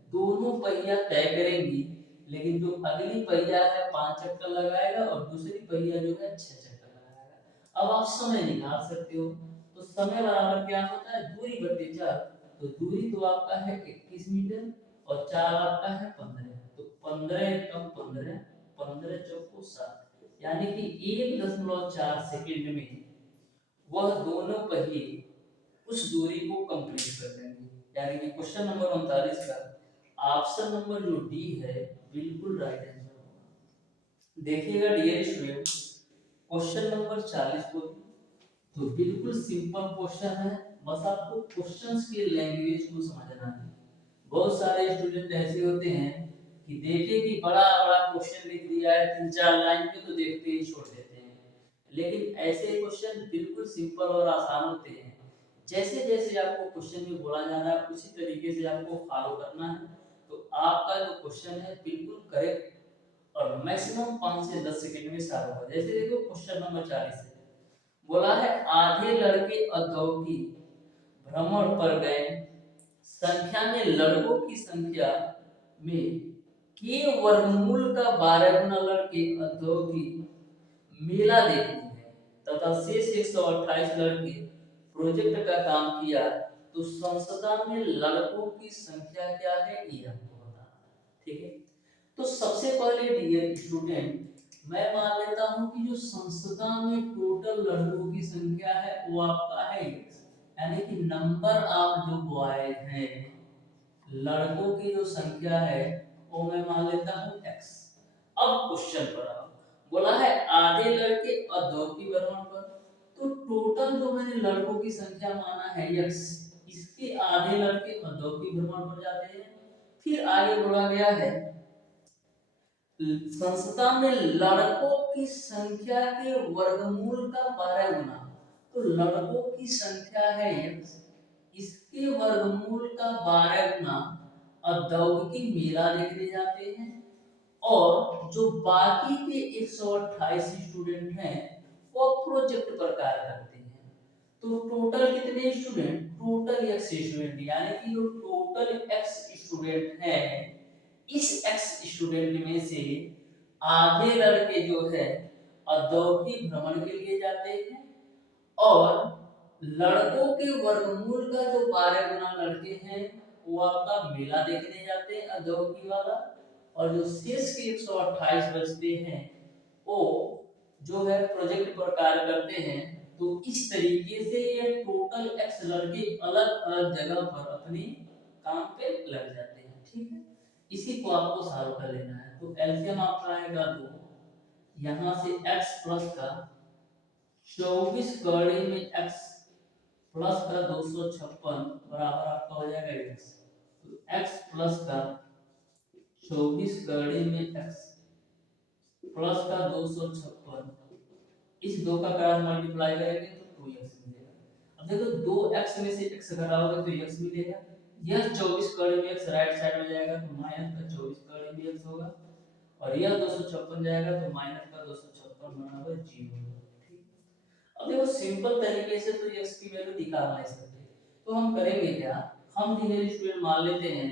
दोनों पहिया तय करेंगी। लेकिन जो अगली पहिया है 5 चक्कर लगाएगा और दूसरी पहिया जो है 6 चक्कर लगाएगा। अब आप समय निकाल सकते हो। तो समय बराबर क्या होता है, दूरी बटे 4। तो दूरी तो आपका है 21 मीटर और 4 आपका है 15। तो 15 कम 15, 15 चौको 7, यानी कि 1.4 सेकंड में वह दोनों पहिए उस दूरी को कंप्लीट कर देंगे। यानी कि क्वेश्चन नंबर 39 का ऑप्शन नंबर जो डी है बिल्कुल राइट आंसर होगा। देखिएगा डियर स्टूडेंट, क्वेश्चन नंबर 40 को तो बिल्कुल सिंपल क्वेश्चन है, बस आपको क्वेश्चंस की लैंग्वेज को समझना है। बहुत सारे स्टूडेंट ऐसे होते हैं कि देखे कि बड़ा बड़ा क्वेश्चन लिख दिया है 3-4 लाइन के, तो देखते ही छोड़ देते हैं। लेकिन ऐसे क्वेश्चन बिल्कुल सिंपल और आसान होते हैं। जैसे जैसे आपको क्वेश्चन में बोला जा रहा है उसी तरीके से आपको फॉलो करना है, तो आपका जो क्वेश्चन है बिल्कुल करेक्ट और मैक्सिमम 5 से 10 सेकंड में सॉल्व होगा। जैसे देखो क्वेश्चन नंबर 40 है, बोला है आधे लड़के औद्योगिक भ्रमण पर गए, संख्या में लड़कों की संख्या में के वर्गमूल का 12 गुना लड़के औद्योगिक मेला देखते हैं तथा शेष 128 लड़के प्रोजेक्ट का काम किया, तो संस्था में लड़कों की संख्या क्या है ये हमको बताना है, ठीक है। तो सबसे पहले डियर स्टूडेंट मैं मान लेता हूं कि जो संस्था में टोटल लड़कों की संख्या है वो आपका है x, यानी कि नंबर ऑफ जो बॉयज हैं, लड़कों की जो संख्या है वो मैं मान लेता हूं x। अब क्वेश्चन पर आओ, बोला है आधे लड़के औद्योगिक भ्रमण पर, तो टोटल जो मैंने लड़कों की संख्या माना है x, इसके आधे लड़के औद्योगिक भ्रमण पर जाते हैं। फिर आगे बोला गया है संस्था में लड़कों की संख्या के वर्गमूल का 12 गुना, तो लड़कों की संख्या है x, इसके वर्गमूल का 12 गुना औद्योगिक मेला देखने जाते हैं। और जो बाकी के 128 स्टूडेंट हैं वो प्रोजेक्ट पर कार्य करते हैं। तो टोटल कितने स्टूडेंट, टोटल x स्टूडेंट, यानी कि जो टोटल x स्टूडेंट हैं इस x स्टूडेंट में से आधे लड़के जो है औद्योगिक भ्रमण के लिए जाते हैं, और लड़कों के वर्गमूल का जो 12 गुना लड़के हैं वो आपका मेला देखने जाते हैं औद्योगिक वाला, और जो शेष के 128 बचते हैं वो जो है प्रोजेक्ट पर कार्य करते हैं। तो इस तरीके से ये टोटल x लड़के अलग अलग जगह पर अपने काम पे लग जाते हैं, ठीक है। इसी को आपको सॉल्व कर लेना है। तो एलसीएम आपका आएगा 2, यहाँ से x प्लस का 24 कड़ी में x प्लस का 256 बराबर आपका हो जाएगा x। तो x प्लस का 24 कड़ी में x प्लस का 256, इस दो का क्रॉस मल्टीप्लाई करेंगे तो 2x मिलेगा। अब देखो 2x में से x घटाओगे तो x मिलेगा। यह 24 कड़ी में x राइट साइड में जाएगा तो माइनस का 24 कड़ी में x होगा, और यह 256 जाएगा तो माइनस का 256 बराबर 0 होगा। ठीक, अब देखो सिंपल तरीके से तो x की वैल्यू निकाल नहीं सकते, तो हम करेंगे क्या, हम धीरे स्टूडेंट मान लेते हैं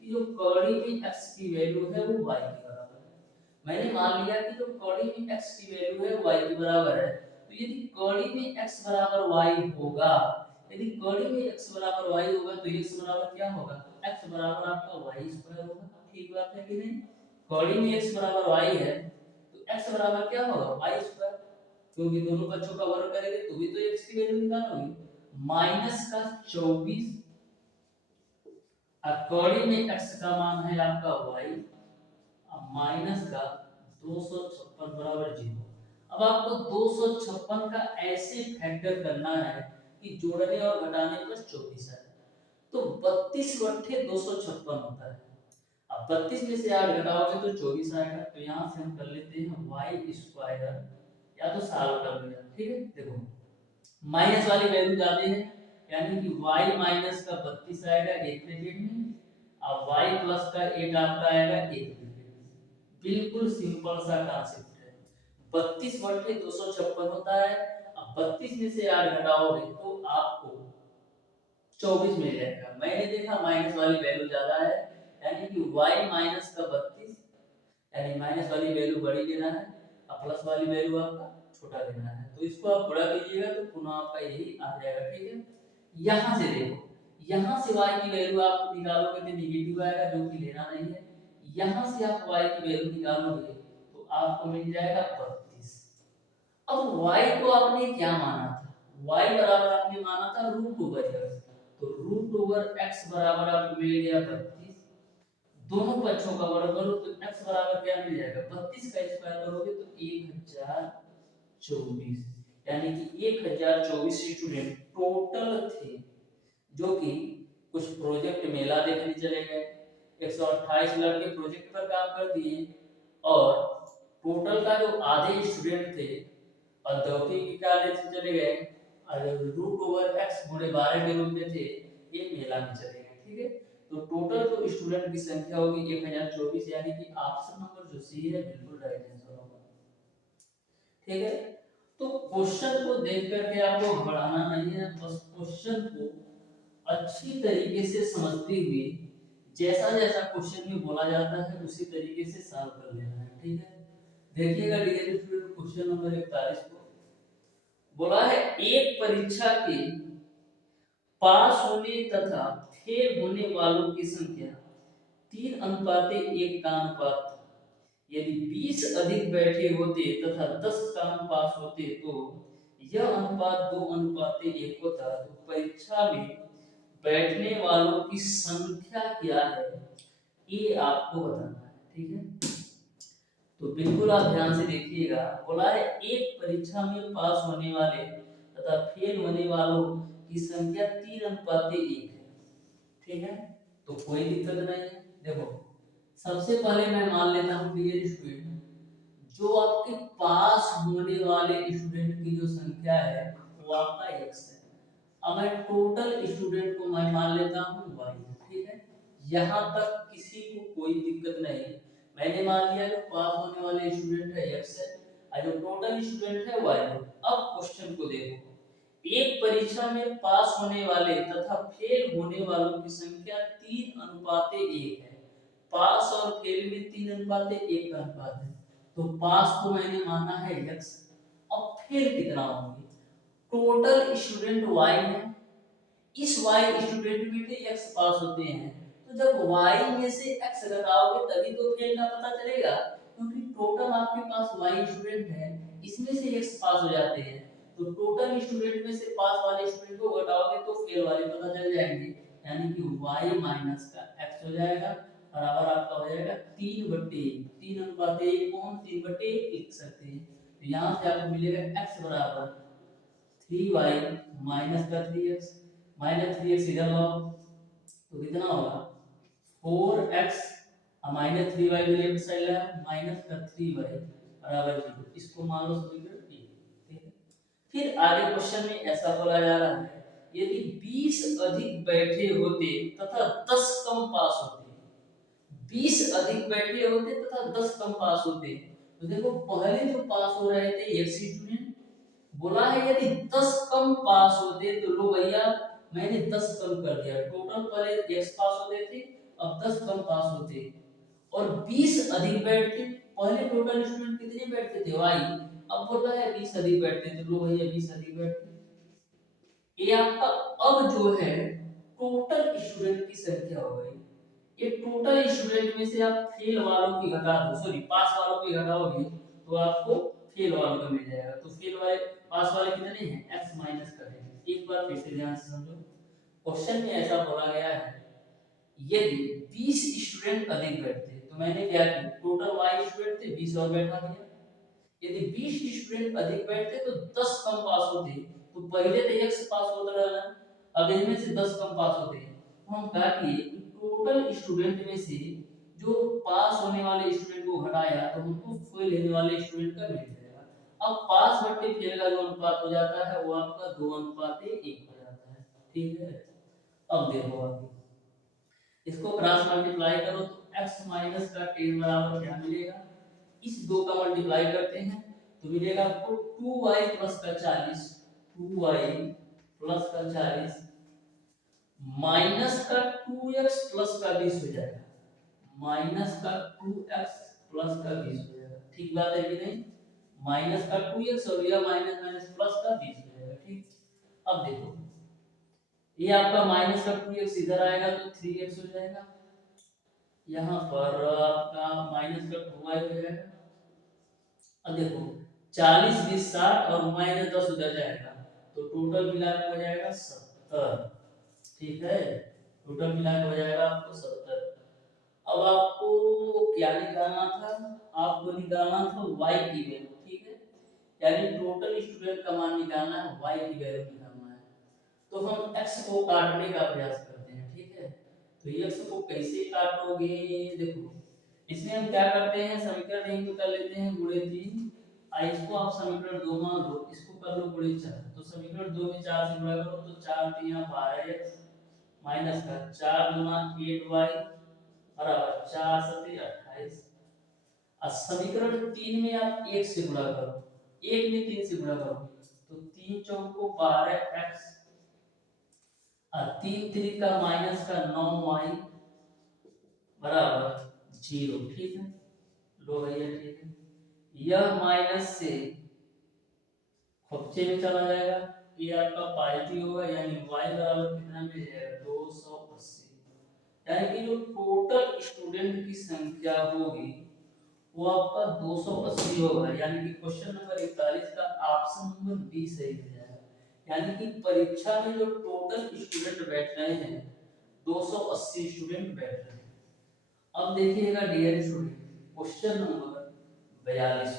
कि जो कड़ी में x की वैल्यू है वो y के बराबर है। मैंने मान लिया कि जो कड़ी में x की वैल्यू है y के बराबर है, तो यदि कड़ी में x बराबर y होगा, यदि कड़ी में x बराबर y होगा तो x बराबर क्या होगा, x बराबर आपका y स्क्वायर होगा। ठीक बात है कि नहीं, कड़ी में x बराबर y है तो x बराबर क्या होगा y स्क्वायर, क्योंकि दोनों पक्षों का वर्ग करेंगे तो भी तो x की वैल्यू निकालोगे। माइनस का 24 कड़ी में x का मान है आपका y, माइनस का 256 बराबर 0। अब आपको 256 का ऐसे फैक्टर करना है कि जोड़ने और घटाने पर 24 है, तो 32 बट्टे 256 होता है। अब 32 में से 8 घटाओगे तो 24 आएगा, तो यहाँ से हम कर लेते हैं वाई स्क्वायर, या तो सॉल्व कर लिया। ठीक है, देखो माइनस वाली वैल्यू ज्यादा है, यानी कि y माइनस का 32 आएगा एक ब्रैकेट में, और y प्लस का 8 आपका आएगा एक ब्रैकेट में। बिल्कुल सिंपल सा कांसेप्ट है। 32 बटे 256 होता है, अब 32 में से 8 घटाओगे तो आपको 24 मिल जाएगा। मैंने देखा माइनस वाली वैल्यू ज्यादा है, यानी कि y माइनस का 32, यानी माइनस वाली वैल्यू बड़ी लेना है और प्लस वाली वैल्यू आपका छोटा लेना है। तो इसको आप बड़ा कीजिएगा तो पुनः आपका यही आ जाएगा। ठीक है, यहाँ से देखो, यहाँ से y की वैल्यू आप निकालोगे तो नेगेटिव आएगा, जो कि लेना नहीं है। यहाँ से आप y की वैल्यू निकालोगे तो आपको मिल जाएगा 32। अब y को आपने क्या माना था, y बराबर आपने माना था रूट ओवर x, तो रूट ओवर x बराबर आपको मिल गया 32। दोनों पक्षों का वर्ग करो तो x बराबर क्या मिल जाएगा, 32 का स्क्वायर करोगे तो 1024, यानी कि 1024 स्टूडेंट टोटल थे, जो कि कुछ प्रोजेक्ट मेला देखने चले गए, 128 लड़के प्रोजेक्ट पर काम कर दिए, और टोटल का जो आधे स्टूडेंट थे औद्योगिक कॉलेज से चले गए, और रूट ओवर x गुणे 12 के रूप में थे, ये मेला में चले गए। ठीक है, तो टोटल जो स्टूडेंट की संख्या होगी 1024, यानी कि ऑप्शन नंबर जो सी है बिल्कुल राइट आंसर होगा। ठीक है, तो क्वेश्चन को देख करके आपको बढ़ाना नहीं है, बस क्वेश्चन को अच्छी तरीके से समझते हुए जैसा जैसा क्वेश्चन में बोला जाता है उसी तरीके से सॉल्व कर लेना है। ठीक है, देखिएगा डियर स्टूडेंट क्वेश्चन नंबर 41 को बोला है, एक परीक्षा के पास होने तथा फेल होने वालों की संख्या 3:1 का अनुपात था। यदि 20 अधिक बैठे होते तथा 10 कम पास होते तो यह अनुपात 2:1 होता। तो परीक्षा में बैठने वालों की संख्या क्या है ये आपको बताना है। ठीक है, तो बिल्कुल आप ध्यान से देखिएगा, बोला है एक परीक्षा में पास होने वाले तथा फेल होने वालों की संख्या 3:1 है। ठीक है, तो कोई दिक्कत नहीं है। देखो सबसे पहले मैं मान लेता हूँ डियर स्टूडेंट, जो आपके पास होने वाले स्टूडेंट की जो संख्या है वो आपका x है। अब मैं टोटल स्टूडेंट को मैं मान लेता हूँ y। ठीक है, यहाँ तक किसी को कोई दिक्कत नहीं, मैंने मान लिया जो पास होने वाले स्टूडेंट है x है और जो टोटल स्टूडेंट है y है। अब क्वेश्चन को देखो, एक परीक्षा में पास होने वाले तथा फेल होने वालों की संख्या 3:1 है। पास और फेल में 3:1 का अनुपात है, तो पास तो मैंने माना है x, अब फेल कितना होंगे, टोटल स्टूडेंट y है, इस y स्टूडेंट में से x पास होते हैं, तो जब y में से x घटाओगे तभी तो फेल का पता चलेगा, क्योंकि टोटल आपके पास y स्टूडेंट है, इसमें से x पास हो जाते हैं, तो टोटल स्टूडेंट में से पास वाले स्टूडेंट को घटाओगे तो फेल वाले पता चल जाएंगे, यानी कि y माइनस का x हो जाएगा बराबर आपका हो जाएगा 3/1। 3:1 को हम 3/1 लिख सकते हैं, तो यहाँ से आपको मिलेगा x बराबर 3y माइनस का 3x, माइनस 3x इधर लाओ तो कितना होगा 4x माइनस 3y को लेफ्ट साइड लाया, माइनस का 3y बराबर 0, इसको मान लो समीकरण 1। ठीक है, फिर आगे क्वेश्चन में ऐसा बोला जा रहा है, यदि 20 अधिक बैठे होते तथा 10 कम पास होते, 20 अधिक बैठे होते तथा 10 कम पास होते, तो देखो पहले जो पास हो रहे थे एक स्टूडेंट, बोला है यदि 10 कम पास होते, तो लो भैया मैंने 10 कम कर दिया, टोटल पहले x पास होते थे, अब 10 कम पास होते, और 20 अधिक बैठते, पहले टोटल स्टूडेंट कितने बैठते थे y, अब बोल रहा है 20 अधिक बैठते, तो लो भैया 20 अधिक बैठते। ये आपका अब जो है टोटल स्टूडेंट की संख्या हो गई, ये टोटल स्टूडेंट में से आप फेल वालों की घटा दो, सॉरी पास वालों की घटाओगे तो आपको फेल वालों का मिल जाएगा, तो फेल वाले पास वाले कितने हैं x माइनस करेंगे। एक बार फिर से ध्यान से समझो, क्वेश्चन में ऐसा बोला गया है, यदि 20 स्टूडेंट अधिक बैठते, तो मैंने क्या किया, टोटल y स्टूडेंट थे 20 और बैठा दिया, यदि 20 स्टूडेंट अधिक बैठते तो 10 कम पास होते, तो पहले तो x पास होता रहा, अब इनमें से 10 कम पास होते, तो हम क्या किए, टोटल स्टूडेंट में से जो पास होने वाले स्टूडेंट को घटाया तो हमको फेल लेने वाले स्टूडेंट का मिल जाएगा। अब पास बट्टे फेल का जो अनुपात हो जाता है वो आपका 2:1 हो जाता है, ठीक है। अब देखो आगे, इसको क्रॉस मल्टीप्लाई करो तो x माइनस का 10 बराबर क्या मिलेगा, इस दो का मल्टीप्लाई करते हैं तो मिलेगा आपको 2y प्लस का 40, 2y प्लस का 40 माइनस का 2x प्लस का 20 हो जाएगा, माइनस का 2x प्लस का 20 हो जाएगा, ठीक बात है कि नहीं, माइनस का 2x और यह माइनस माइनस प्लस का 20 हो जाएगा, ठीक। अब देखो ये आपका माइनस का 2x इधर आएगा तो 3x हो जाएगा, यहाँ पर आपका माइनस का 2y हो जाएगा, अब देखो 40 20 60 और माइनस 10 उधर जाएगा तो टोटल मिला के हो जाएगा 70, ठीक है, टोटल मिला के हो जाएगा आपको 70। अब आपको क्या निकालना था, आपको निकालना था y की वैल्यू, ठीक है, यानी टोटल स्टूडेंट का मान निकालना है, y की वैल्यू निकालना है, तो हम x को काटने का प्रयास करते हैं, ठीक है। तो x को कैसे काटोगे, देखो इसमें हम क्या करते हैं, समीकरण एक तो कर लेते हैं गुणे 3, इसको आप समीकरण 2 मान लो, इसको कर लो गुणे 4, तो समीकरण 2 में 4 से गुणा करो तो 4 3 12x माइनस का 4 गुना 8y बराबर 4 7 28, और समीकरण 3 में आप 1 से गुणा करो, 1 में 3 से गुणा करो तो 3 चौको 12x और 3 3 का माइनस का 9y बराबर 0, ठीक है, लो भैया ठीक है, यह माइनस से खपचे में चला जाएगा, ये आपका पॉजिटिव होगा, यानी y बराबर कितना मिल जाएगा 280, यानी कि जो टोटल स्टूडेंट की संख्या होगी वो आपका 280 होगा, यानी कि क्वेश्चन नंबर 41 का ऑप्शन नंबर बी सही हो जाएगा, यानी कि परीक्षा में जो टोटल स्टूडेंट बैठ रहे हैं 280 स्टूडेंट बैठ रहे हैं। अब देखिएगा dear student, question number 42,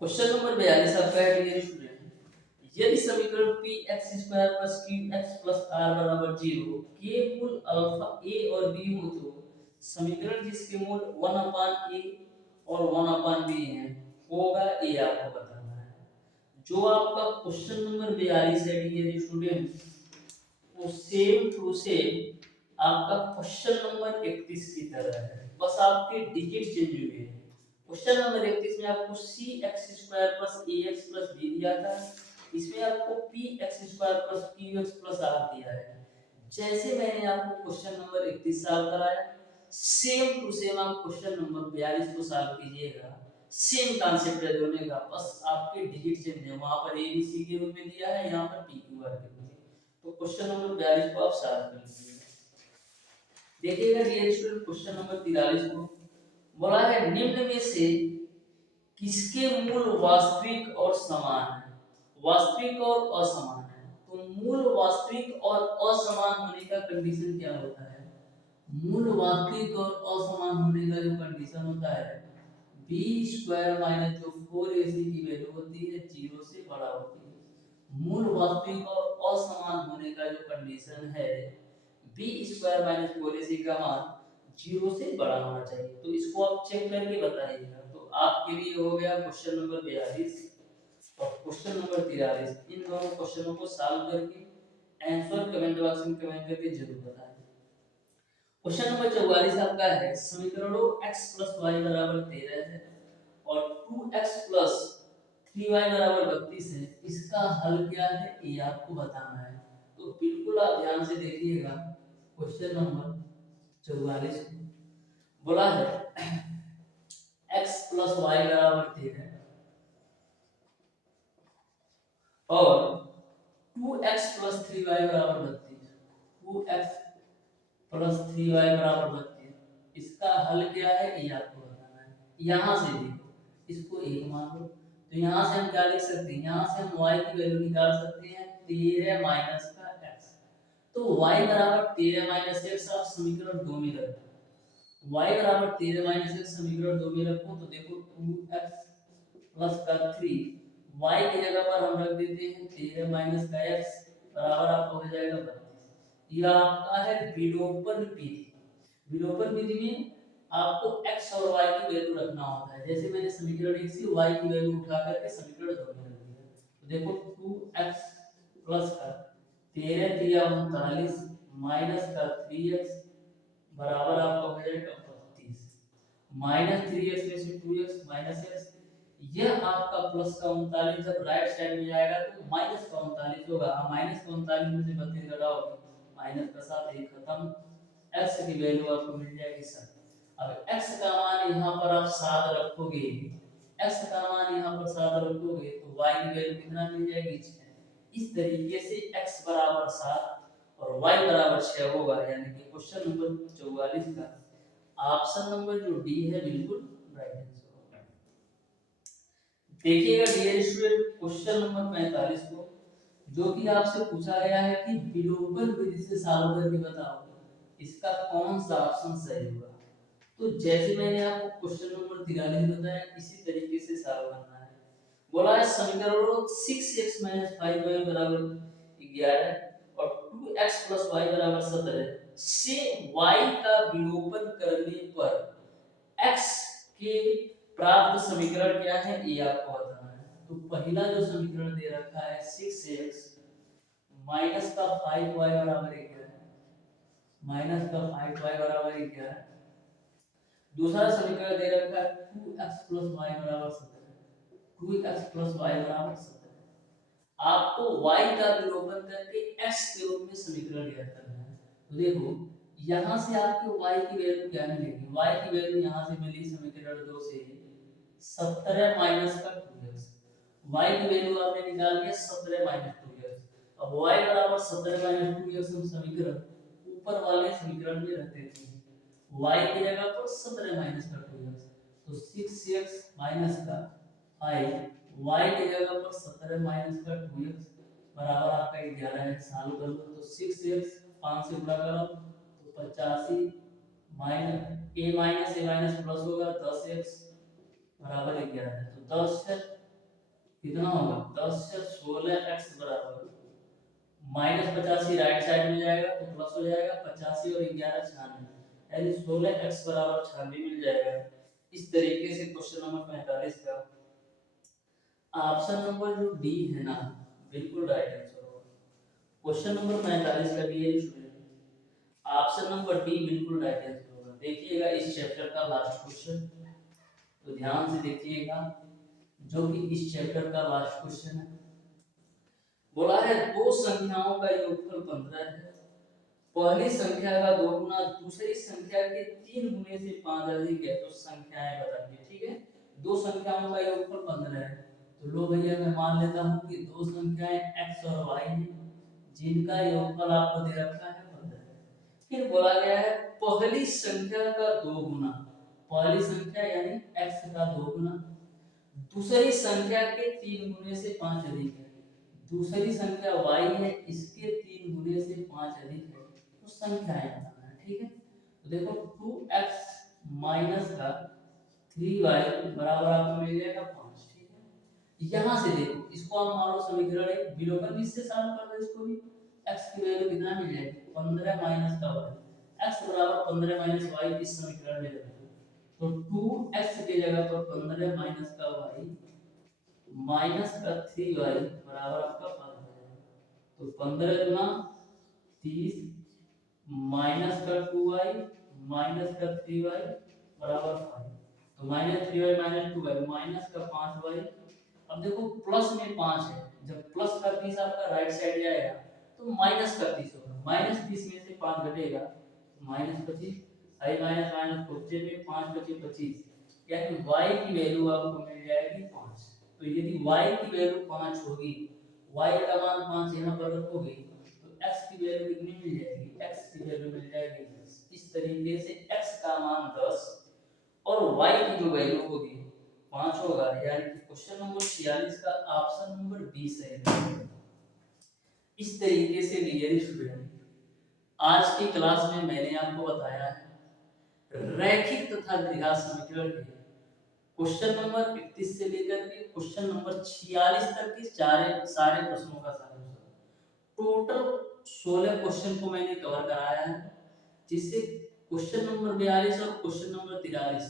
question number 42 आपका है डियर स्टूडेंट, यदि समीकरण px square plus qx plus r बराबर 0 के मूल अल्फा a और b हो तो समीकरण जिसके मूल 1 अपान a और 1 अपान b हैं होगा, ये आपको बताना है। जो आपका क्वेश्चन नंबर 42 है डियर स्टूडेंट, वो सेम टू सेम आपका क्वेश्चन नंबर 31 की तरह है, बस आपके डिजिट चेंज हुए हैं। क्वेश्चन नंबर 31 में आपको cx square plus ax plus b दिया था, इसमें आपको px square plus qx plus r दिया है। जैसे मैंने आपको क्वेश्चन नंबर 31 सॉल्व कराया, सेम टू सेम आप क्वेश्चन नंबर 42 को सॉल्व कीजिएगा, सेम कॉन्सेप्ट है दोनों का, बस आपके डिजिट चेंज है, वहां पर a b c के रूप में दिया है, यहाँ पर p q r के रूप में। तो क्वेश्चन नंबर 42 को आप सॉल्व कर लीजिएगा। देखिएगा डियर स्टूडेंट, क्वेश्चन नंबर 43 को बोला है निम्न में से किसके मूल वास्तविक और समान है, वास्तविक और असमान है, तो मूल वास्तविक और असमान होने का कंडीशन क्या होता है, मूल वास्तविक और असमान होने का जो कंडीशन होता है b स्क्वायर माइनस जो 4ac की वैल्यू होती है 0 से बड़ा होती है, मूल वास्तविक और असमान होने का जो कंडीशन है बी स्क्वायर माइनस 4ac का मान 0 से बड़ा होना चाहिए। तो इसको आप चेक करके बताइएगा। तो आपके लिए हो गया क्वेश्चन नंबर 42 और क्वेश्चन नंबर 43। इन दोनों क्वेश्चनों को सॉल्व करके आंसर कमेंट बॉक्स में कमेंट करके जरूर बताएं। क्वेश्चन नंबर 44 आपका है समीकरणों x + y = 13 है और 2x + 3y = 32 है। इसका हल क्या है ये आपको बताना है। तो बिल्कुल आप ध्यान से देखिएगा। क्वेश्चन नंबर 44 बोला है x + y = 13 और 2x + 3y = 32। 2x + 3y = 32। इसका हल क्या है ये आपको बताना है। यहाँ से देखो, इसको 1 मान लो, तो यहाँ से हम क्या लिख सकते हैं, यहाँ से हम y की वैल्यू निकाल सकते हैं 13 माइनस का x। तो y = 13 - x आप समीकरण 2 में रखो। y = 13 - x समीकरण 2 में रखो तो देखो 2x + का 3 y की जगह पर हम रख देते हैं 13 माइनस का x बराबर आपको हो जाएगा 32। यह आपका है विलोपन विधि। विलोपन विधि में आपको x और y की वैल्यू रखना होता है। जैसे मैंने समीकरण 1 से y की वैल्यू उठा करके समीकरण 2 में रख दिया। तो देखो 2x + का 13 × 39 माइनस का 3x बराबर आपका हो जाएगा 32। -3x में से 2x माइनस x, यह आपका प्लस का 39 जब राइट साइड में जाएगा तो माइनस का 39 होगा। माइनस का 39 में से 32 घटाओगे माइनस का 7 एक खत्म। x की वैल्यू आपको मिल जाएगी 7। अब x का मान यहाँ पर आप 7 रखोगे, x का मान यहाँ पर 7 रखोगे तो y की वैल्यू कितना मिल जाएगी 6। इस तरीके से x = 7 और y = 6 होगा। यानी कि क्वेश्चन नंबर 44 का ऑप्शन नंबर जो डी है बिल्कुल राइट आंसर होगा। देखिएगा डियर स्टूडेंट क्वेश्चन नंबर 45 को, जो कि आपसे पूछा गया है कि विलोपन विधि से सॉल्व करके बताओ इसका कौन सा ऑप्शन सही होगा। तो जैसे मैंने आपको क्वेश्चन नंबर 43 बताया इसी तरीके से सॉल्व करना है। बोला है समीकरणों 6x - 5y = 11 और 2x + y = 17 से y का विलोपन करने पर x के प्राप्त समीकरण क्या है ये आपको बताना है। तो पहला जो समीकरण दे रखा है 6x - 5y = 11 माइनस का 5y = 11। दूसरा समीकरण दे रखा है 2x + y = 17। 2x + y = 17। आपको y का विलोपन करके x के रूप में समीकरण ज्ञात करना है। तो देखो यहाँ से आपको y की वैल्यू क्या मिलेगी, y की वैल्यू यहाँ से मिली समीकरण 2 से 17 माइनस का 2x। y की वैल्यू आपने निकाल लिया 17 माइनस 2x। अब y = 17 माइनस 2x हम समीकरण ऊपर वाले समीकरण में रख देते हैं। y की जगह पर 17 माइनस का 2x तो 6x माइनस का 5 y की जगह पर 17 माइनस का 2x बराबर आपका 11 है। सॉल्व कर लो तो 6x 5 से गुणा करो तो 85 माइनस a माइनस प्लस होगा 10x बराबर 11 है। तो 10 से कितना होगा 10 से 16x बराबर -85 राइट साइड में जाएगा तो प्लस हो जाएगा 85 और 11 96 यानी 16x बराबर 96 मिल जाएगा। इस तरीके से क्वेश्चन नंबर 45 का ऑप्शन नंबर जो डी है ना बिल्कुल राइट आंसर होगा। क्वेश्चन नंबर 45 का डी है स्टूडेंट ऑप्शन नंबर डी बिल्कुल राइट आंसर होगा। देखिएगा इस चैप्टर का लास्ट क्वेश्चन, तो ध्यान से देखिएगा जो कि इस चैप्टर का लास्ट क्वेश्चन है। बोला है दो संख्याओं का योगफल 15 है। पहली संख्या का 2 गुना दूसरी संख्या के 3 गुने से 5 अधिक है तो संख्याएं बताइए। ठीक है, दो संख्याओं का योगफल 15 है तो लो भैया मैं मान लेता हूं कि दो संख्याएं x और y हैं जिनका योगफल आपको दे रखा है 15 है। फिर बोला गया है पहली संख्या का 2 गुना, पहली संख्या यानी x का 2 गुना दूसरी संख्या के 3 गुने से 5 अधिक है। दूसरी संख्या y है इसके 3 गुने से 5 अधिक है तो संख्याएं बताना है। ठीक है, तो देखो 2x माइनस का 3y बराबर आपको मिल जाएगा 5। ठीक है, यहां से देखो इसको आप मान लो समीकरण एक विलोपन विधि से सॉल्व कर दो इसको भी। x की वैल्यू कितना मिल जाएगी 15 माइनस का y x बराबर 15 माइनस y इस समीकरण में लगाएंगे तो 2x की जगह पर 15 माइनस का y माइनस का 3y बराबर आपका 5 हो जाएगा तो 15 गुना 30 माइनस का 2y माइनस का 3y बराबर 5 तो minus 3y minus 2y minus का 5y अब देखो प्लस में 5 है जब प्लस का 30 आपका राइट साइड जाएगा तो माइनस का 30 होगा माइनस 30 में से 5 घटेगा तो माइनस 25 आई माइनस माइनस बचे में 5 बचे 25 यानी y की वैल्यू आपको मिल जाएगी 5 तो यदि y की वैल्यू 5 होगी y का मान 5 यहाँ पर रखोगे तो x की वैल्यू कितनी मिल जाएगी x की वैल्यू मिल जाएगी 10 इस तरीके से x का मान 10 और y की जो वैल्यू होगी 5 होगा यानी कि क्वेश्चन नंबर 46 का ऑप्शन नंबर बी सही है। इस तरीके से डियर स्टूडेंट आज की क्लास में मैंने आपको बताया है रैखिक तथा द्विघात समीकरण के क्वेश्चन नंबर 31 से लेकर के क्वेश्चन नंबर 46 तक के सारे प्रश्नों का सॉल्यूशन टोटल 16 क्वेश्चन को मैंने कवर कराया है जिससे क्वेश्चन नंबर 42 और क्वेश्चन नंबर 43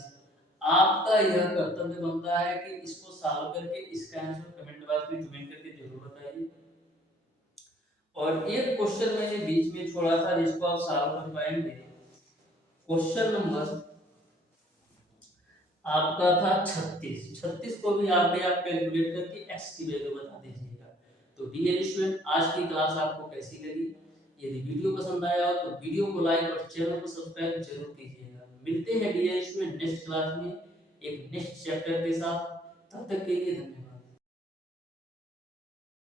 आपका यह कर्तव्य बनता है कि इसको सॉल्व करके इसका आंसर कमेंट बॉक्स में कमेंट करके जरूर बताइए और एक क्वेश्चन मैंने बीच में छोड़ा था जिसको आप सॉल्व कर पाएंगे क्वेश्चन नंबर आपका था 36 को भी आप कैलकुलेट करके x की वैल्यू बता दीजिएगा तो डियर स्टूडेंट आज की क्लास आपको कैसी लगी यदि वीडियो पसंद आया हो तो वीडियो को लाइक और चैनल को सब्सक्राइब जरूर कीजिएगा मिलते हैं डियर स्टूडेंट नेक्स्ट क्लास में एक नेक्स्ट चैप्टर के साथ तब तक के लिए धन्यवाद।